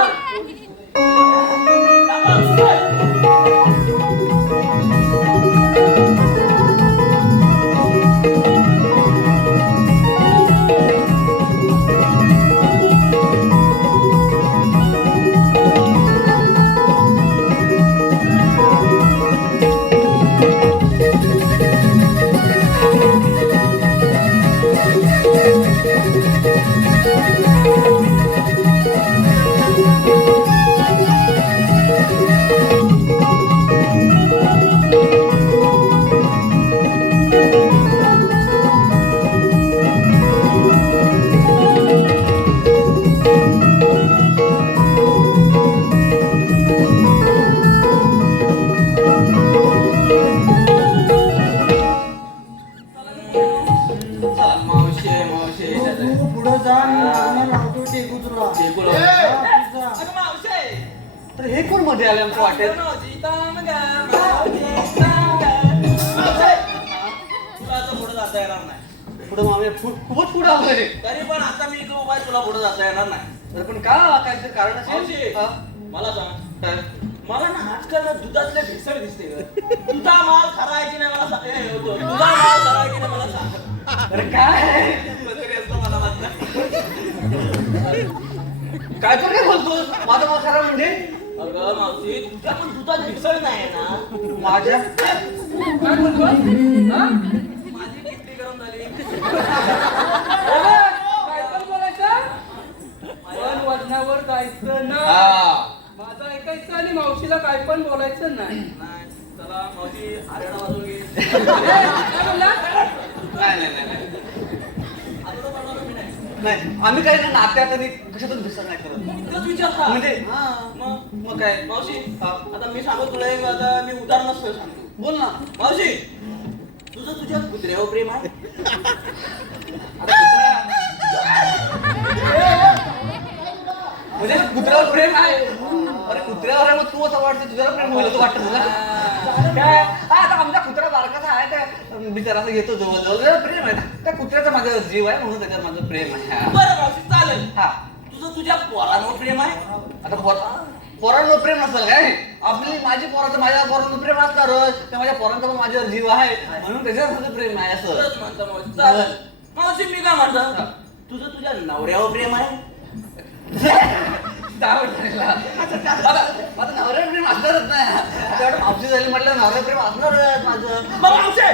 तर हे कोण मध्ये आले आमचं वाटेल. पुढे जाता येणार नाही. पुढे मामे खूपच पुढे आलो रे. तरी पण आता मी जो उभा तुला पुढे जाता येणार नाही. तर पण का काय कारण असेल. मला सांग, मला ना आजकाल ना दुधातले भेसळ दिसते ग. दुधा माल खरायची नाही मला दुधा माल खरायची नाही मला सांग. अरे काय मला वाटलं काय पण काय बोलतो माझा माल खरा म्हणजे. अगं मावशी तुझ्या पण दुधात भेसळ नाही ना. माझ्या काय बोलतो माझी किती गरम झाली. काय पण बोलायचं, पण वजनावर जायचं ना. माझं ऐकायचं आणि मावशीला काय पण बोलायचं नाही. चला मावशी आरडा वाजवून घे. काय बोलला. नाही आम्ही काही ना नात्यात आणि कशातच भेसळ नाही करत. विचारता म्हणजे मग काय मावशी आता मी सांगू तुला एक आता मी उदाहरण सांगतो. बोल ना मावशी तुझं तुझ्या कुत्र्यावर प्रेम आहे? म्हणजे कुत्र्यावर प्रेम आहे. अरे कुत्र्यावर आहे, मग तू असं वाटतं तुझ्यावर प्रेम होईल असं वाटतं तुला काय? आता आमचा कुत्रा बारकाचा आहे, त्या बिचारा असं घेतो जवळ जवळ प्रेम आहे. त्या कुत्र्याचा माझा जीव आहे म्हणून त्याच्यावर माझं प्रेम आहे. बरं मावशी चालेल. हा तुझं तुझ्या पोरांवर प्रेम आहे? आता पोरांवर प्रेम असेल काय? माझी पोराचं माझ्या पोरांवर प्रेम असणारच. त्या माझ्या पोरांचा पण माझ्यावर जीव आहे म्हणून त्याच्यावर माझं प्रेम आहे असं. खरंच म्हणतो मावशी. चालेल. मावशी मी काय म्हणतो, तुझं तुझ्या नवऱ्यावर प्रेम आहे? माझं नवऱ्या प्रेम असणारच नाही. तेवढं मावशी झाली म्हटलं नवऱ्या प्रेम असणारच माझं. मग मावशी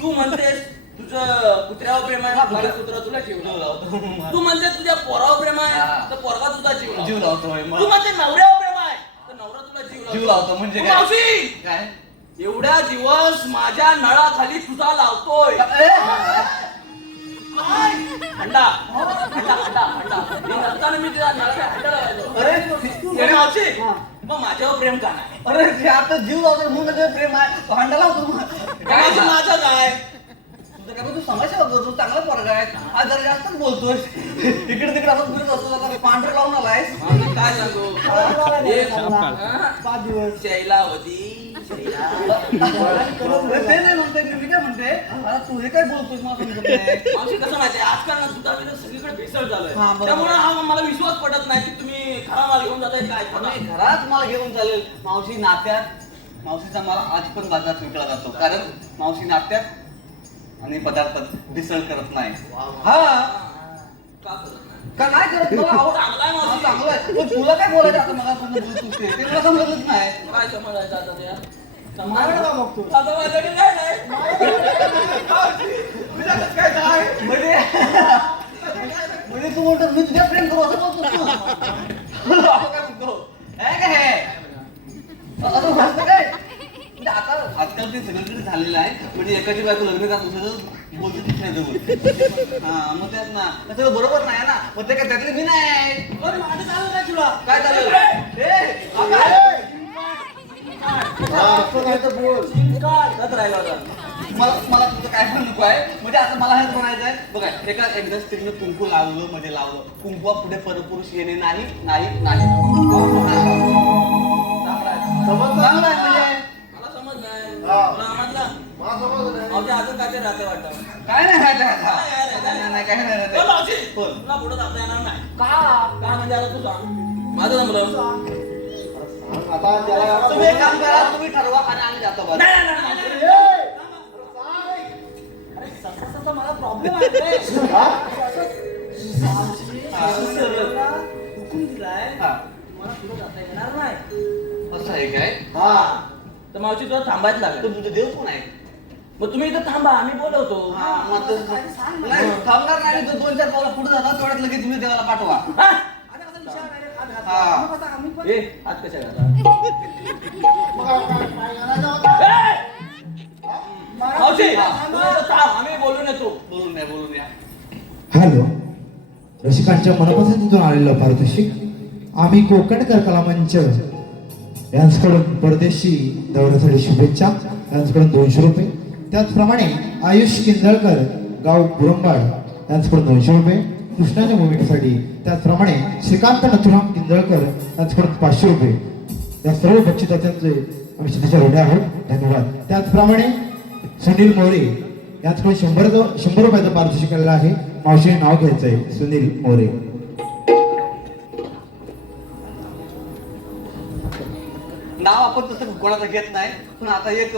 तू म्हणतेस तुझं कुत्र्यावर प्रेम आहे, माझा कुत्रा तुला जीव लावतो. तू म्हणते तुझ्या पोरावर प्रेम आहे, तर पोरगा तुझा जीव लावतोय. तू म्हणते नवऱ्यावर प्रेम आहे, तर नवरा तुला जीव लावतो. म्हणजे काय? मावशी काय एवढ्या दिवस माझ्या नळाखाली तुझा लावतोय. हंडा हंडा हंडा हंडा नसताना मी तुझ्या नळाला हंडा लावायचो. अरे मावशी मग माझ्यावर प्रेम का नाही? अरे ते आता जीव लावतो म्हणून त्याच्यावर प्रेम आहे. भांडा लावतो काय माझं काय? तुझं काय तू समस्या होतो. तू चांगला पोरगा आहे. आज जरा जास्तच बोलतोय. इकडे तिकडे आपण फिरत असतो. आता पांढरं लावून आलायस. आम्ही काय सांगू? पाच दिवस शैलावती शैला. ते नाही म्हणतोय मी काय म्हणते आता तू हे काय बोलतोस मला समजत नाही. मावशी कसं माहिती आजकाल ना दुधामध्ये सगळीकडे भेसळ झालंय. हा, बरोबर. त्यामुळे हा मला विश्वास पटत नाही की तुम्ही खरा माल घेऊन जाताय काय नाही, घरात मला घेऊन चालेल. मावशी नात्यात मावशीचा मला आज पण बाजारात विकला जातो. कारण मावशी नात्यात आणि पदार्थात भेसळ करत नाही. हा का करत नाही? का नाही करत मला आवड चांगलं आहे मावशी. चांगलं आहे. पण तुला काय बोलायचं आता मला बोलतोस ते मला समजलंच नाही. काय समजायचं आता त्या? माझ्याकडे का बघतो? आता माझ्याकडे काय नाही. म्हणजे तू म्हणतो मी तुझ्या प्रेम करू असं बोलतोस तू? असं काय म्हणतो? हे काय हे? असं म्हणतो काय? म्हणजे आता आजकाल ते सगळीकडे झालेलं आहे. म्हणजे एकाची बायको लग्न का दुसरं बोलते दुसऱ्या जवळ. हा मग त्यात ना ते सगळं बरोबर नाही ना. मग ते काय त्यातले मी नाही. पण माझं चालू काय तुला? काय झालं? असं नाही तर बोल. त्यात राहिला होता. मला तुझं काय पण नको आहे. म्हणजे आता मला हे म्हणायचं आहे बघा एकदा स्त्रीनं कुंकू लावलं म्हणजे लावलं. कुंकुवा पुढे परपुरुष येणे नाही नाही नाही. चांगलं आहे म्हणजे मला समज नाही. हा. तुला समजलं? मला समजलं नाही. मावशी अजून काय ते राहते वाटतं. काय नाही राहते आता. नाही, काय नाही पण मावशी, बोल. तुला पुढे जाता येणार नाही. का म्हणजे आता तू सांग. माझं जमलं. आता त्याला तुम्ही एक काम करा तुम्ही ठरवा आणि आम्ही जातो बघा. अरे ससा मला प्रॉब्लेम आहे रे. हुकूम दिलाय हा. मला पुढे जाता येणार नाही. असं आहे काय? हा तर मावशी तुला थांबायच लागेल. तो तुझं देव कोण आहे? मग तुम्ही इथं थांबा आम्ही बोलवतो. हा, मग तर- नाही थांबणार नाही. तो 2-4 पावलं पुढे जाणार तेवढ्यात लगेच तुम्ही देवाला पाठवा. हा? हा. ए, हात कशा घाला? मग काय करायचं होतं? मावशी तुम्ही इथं थांब आम्ही बोलून येतो. बोलून या. हॅलो रसिकांच्या मनपसंतीतून आलेलं पारितोषिक आम्ही कोकणकर कलामंच यांच्याकडून परदेशी दौऱ्यासाठी शुभेच्छा यांच्याकडून 200 रुपये. त्याचप्रमाणे आयुष किंदळकर गाव बुरंबाड यांच्याकडून 200 रुपये कृष्णाच्या भूमिकेसाठी. त्याचप्रमाणे श्रीकांत नथुराम किंदळकर यांच्याकडून 500 रुपये. या सर्व बक्षिसांचे आम्ही शिक्षेच्या ऋणी आहोत. धन्यवाद. त्याचप्रमाणे सुनील मोरे यांच्याकडून 100 रुपयाचं पारितोषिक आलेलं आहे. मावशीने नाव घ्यायचं आहे सुनील मोरे. नाव आपण तसं कोणाचं घेत नाही. पण आता एक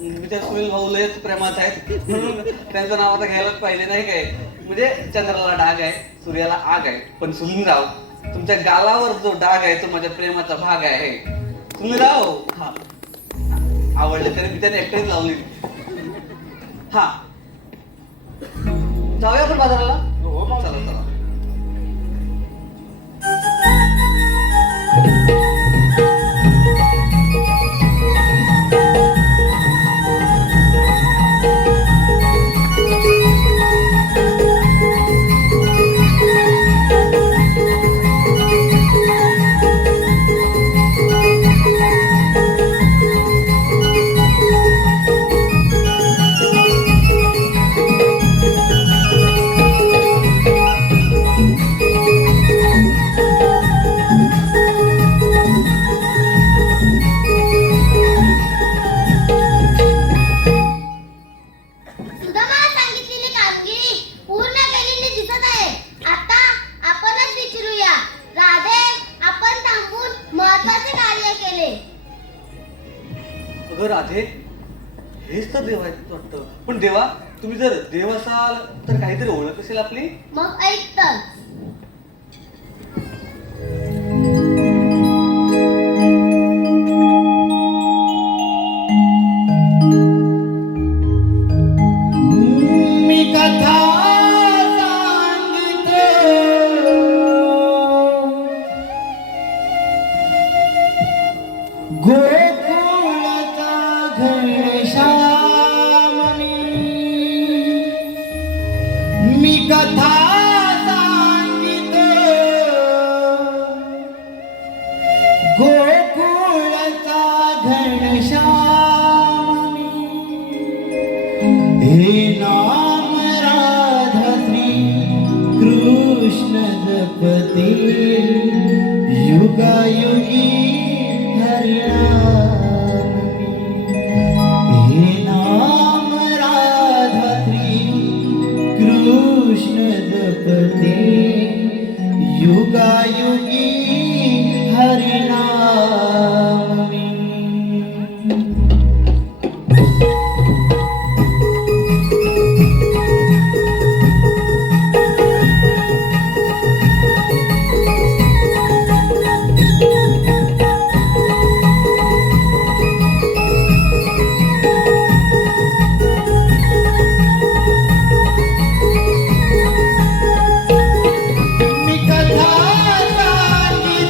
विचार सुनील भाऊ लयच प्रेमात आहेत म्हणून त्यांचं नाव आता घ्यायलाच पाहिजे नाही काय. म्हणजे चंद्राला डाग आहे सूर्याला आग आहे. पण सुनीलराव तुमच्या गालावर जो डाग आहे तो माझ्या प्रेमाचा भाग आहे. सुनीलराव हा आवडले तरी मी त्याने एकटेच लावली. हा जाऊया आपण बाजाराला. चला चला. अगं राधे, हेच तर देव आहेत वाटतं. पण देवा, तुम्ही जर देव असाल तर काहीतरी ओळख असेल आपली. मग ऐक तर. मी कथा सांगितो गोकुळचा घनश्यामनी. मी कथा सांगितो गोकुळचा घनश्यामनी. हे नाम राधा श्री कृष्ण जपती युगायुगी हरिनाम. हे नाम राधा श्री कृष्ण जपती युगायुगी हरिनाम. मी कथा सांगितो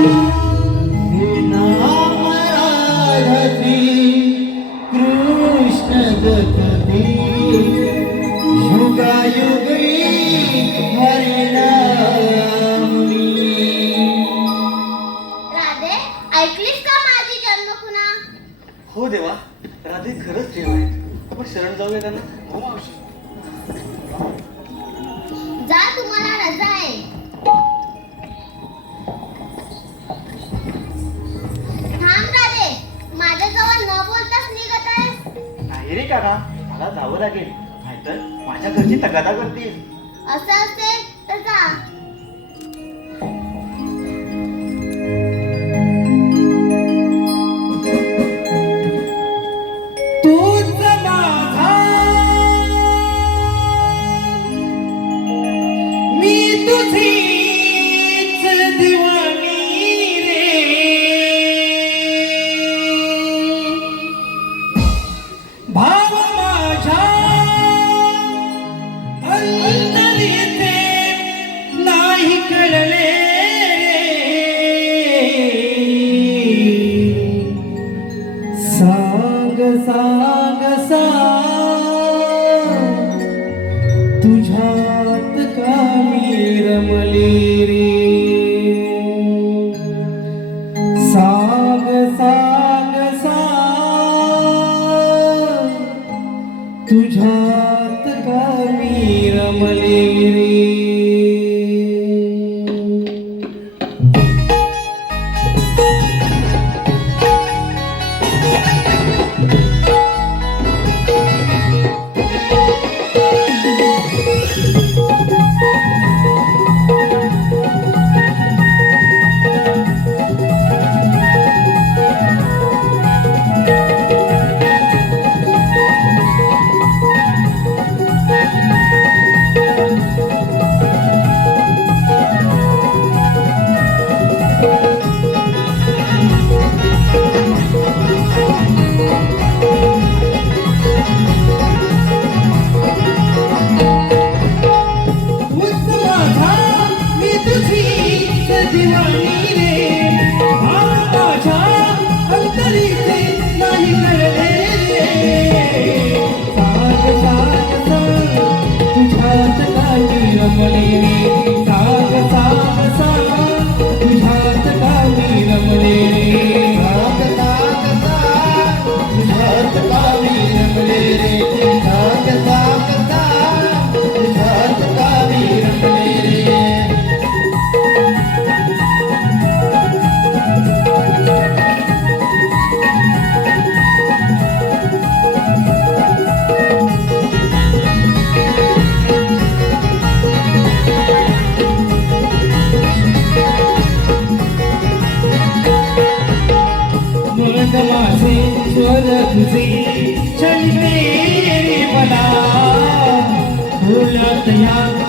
हे नाम राधती कृष्ण जगती युगायुगी हरिनामी. राधे, ऐकलीस का माझी जन्मखुणा? हो देवा, राधे खरंच देव आहेत. आपण शरण जाऊया त्यांना. हो मावशी. जा, तुम्हाला रजा आहे. थांब राधे, माझ्याजवळ न बोलताच निघत आहेस. नाही रे काका, मला जावं लागेल, नाहीतर माझ्या घरची तगादा करतील. असं असेल तर जा. तूच माझा मी तुझीच दिवाणी रे. भाव माझ्या अंतरीचे नाही कळले. सांग सांग सांग तुझ्यात का मी रमले रे. सांग सांग सांग तुझ्यात का मी रमले रे.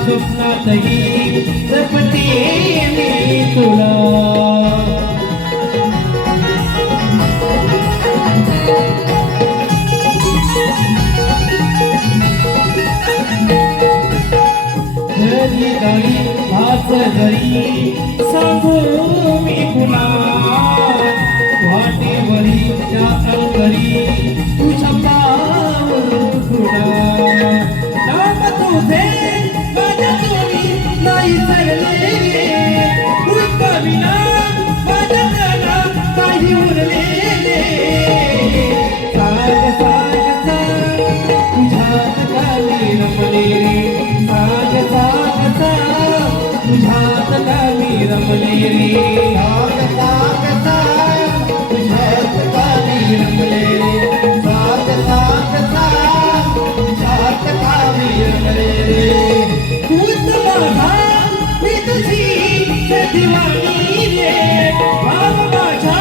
स्वप्नातही जपते मी तुला. घरी घरी भाच घरी सांगू मी पुन्हा. वाटेवरी त्या अंतरी तुझ्या पावलं तुला. नाम तुझे माझ्या तोंडी नाही सरले रे. तुझ्या विना माझ्या मनात काही उरलेले. साग साग साग तुझ्यात कामी रमले रे. साग साग साग तुझ्यात कामी रमले रे. साग साग साग तुझ्यात कामी रमले रे. साग साग साग तुझ्यात कामी रमले रे. तूच माझा मी तुझी दिवाणी रे. भाव माझ्या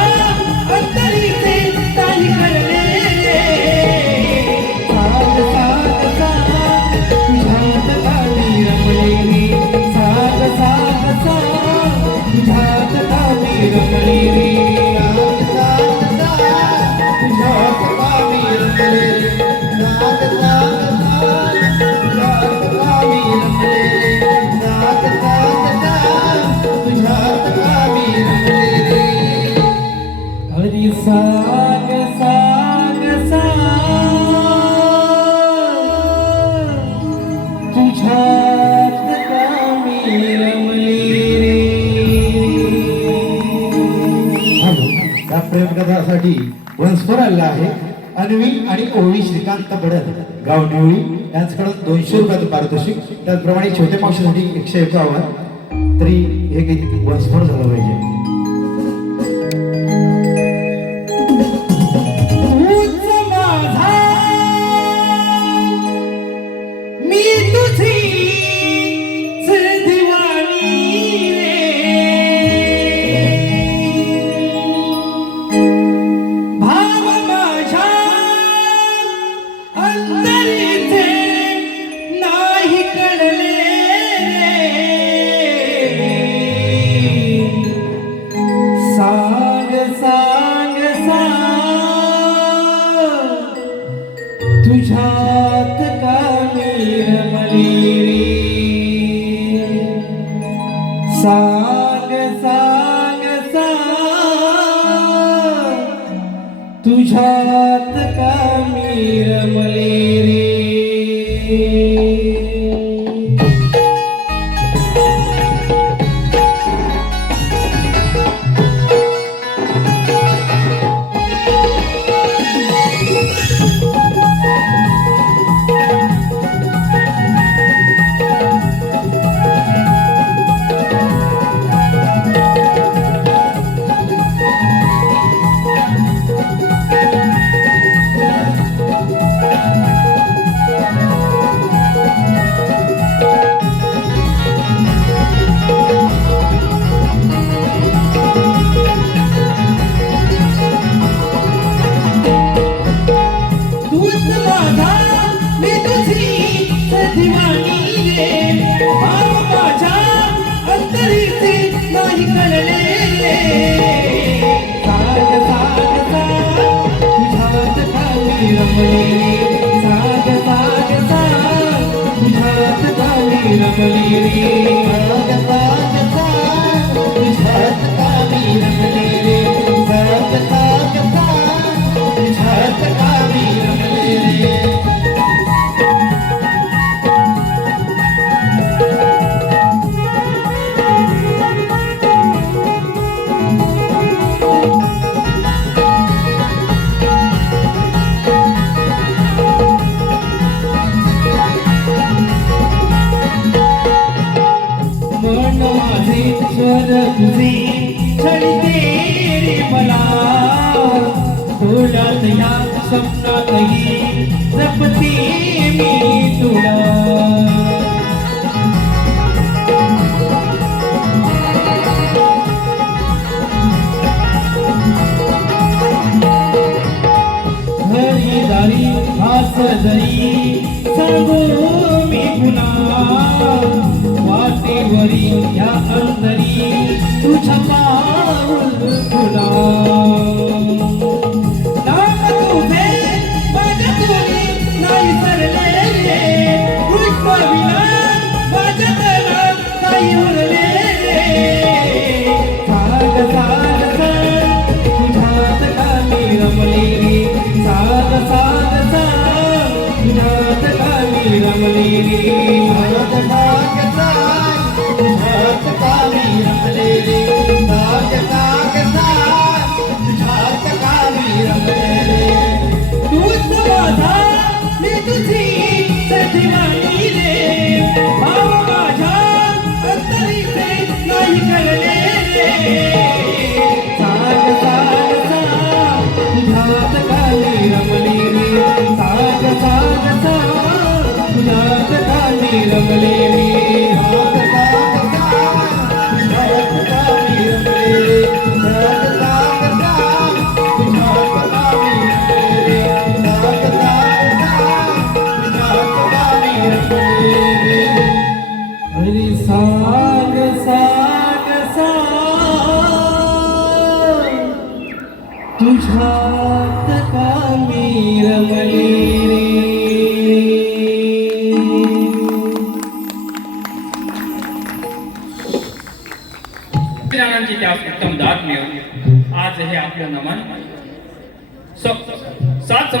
अंतरीचे काही कळले रे. साग साग साग तुझ्यात कामी रमले रे. साग साग साग तुझ्यात कामी रमले रे. साग साग साग तुझ्यात कामी रमले रे. साग साग साग तुझ्यात कामी रमले रे. साग साग साग तुझ्यात प्रेमकथासाठी वंशभर आलेला आहे. अन्वी आणि ओवी श्रीकांत बडद गाव निवळी यांच्याकडून 200 रुपयाचं पारितोषिक. त्याचप्रमाणे छोटे मावशीसाठी 151. तरी हे गीत वंशभर झालं पाहिजे. तुझ्यात का मी रमली रे, सांग सांग सांग तुझ्यात का मी रमली रे. उत्तम दाद मिळून आज हे आपलं नमन सात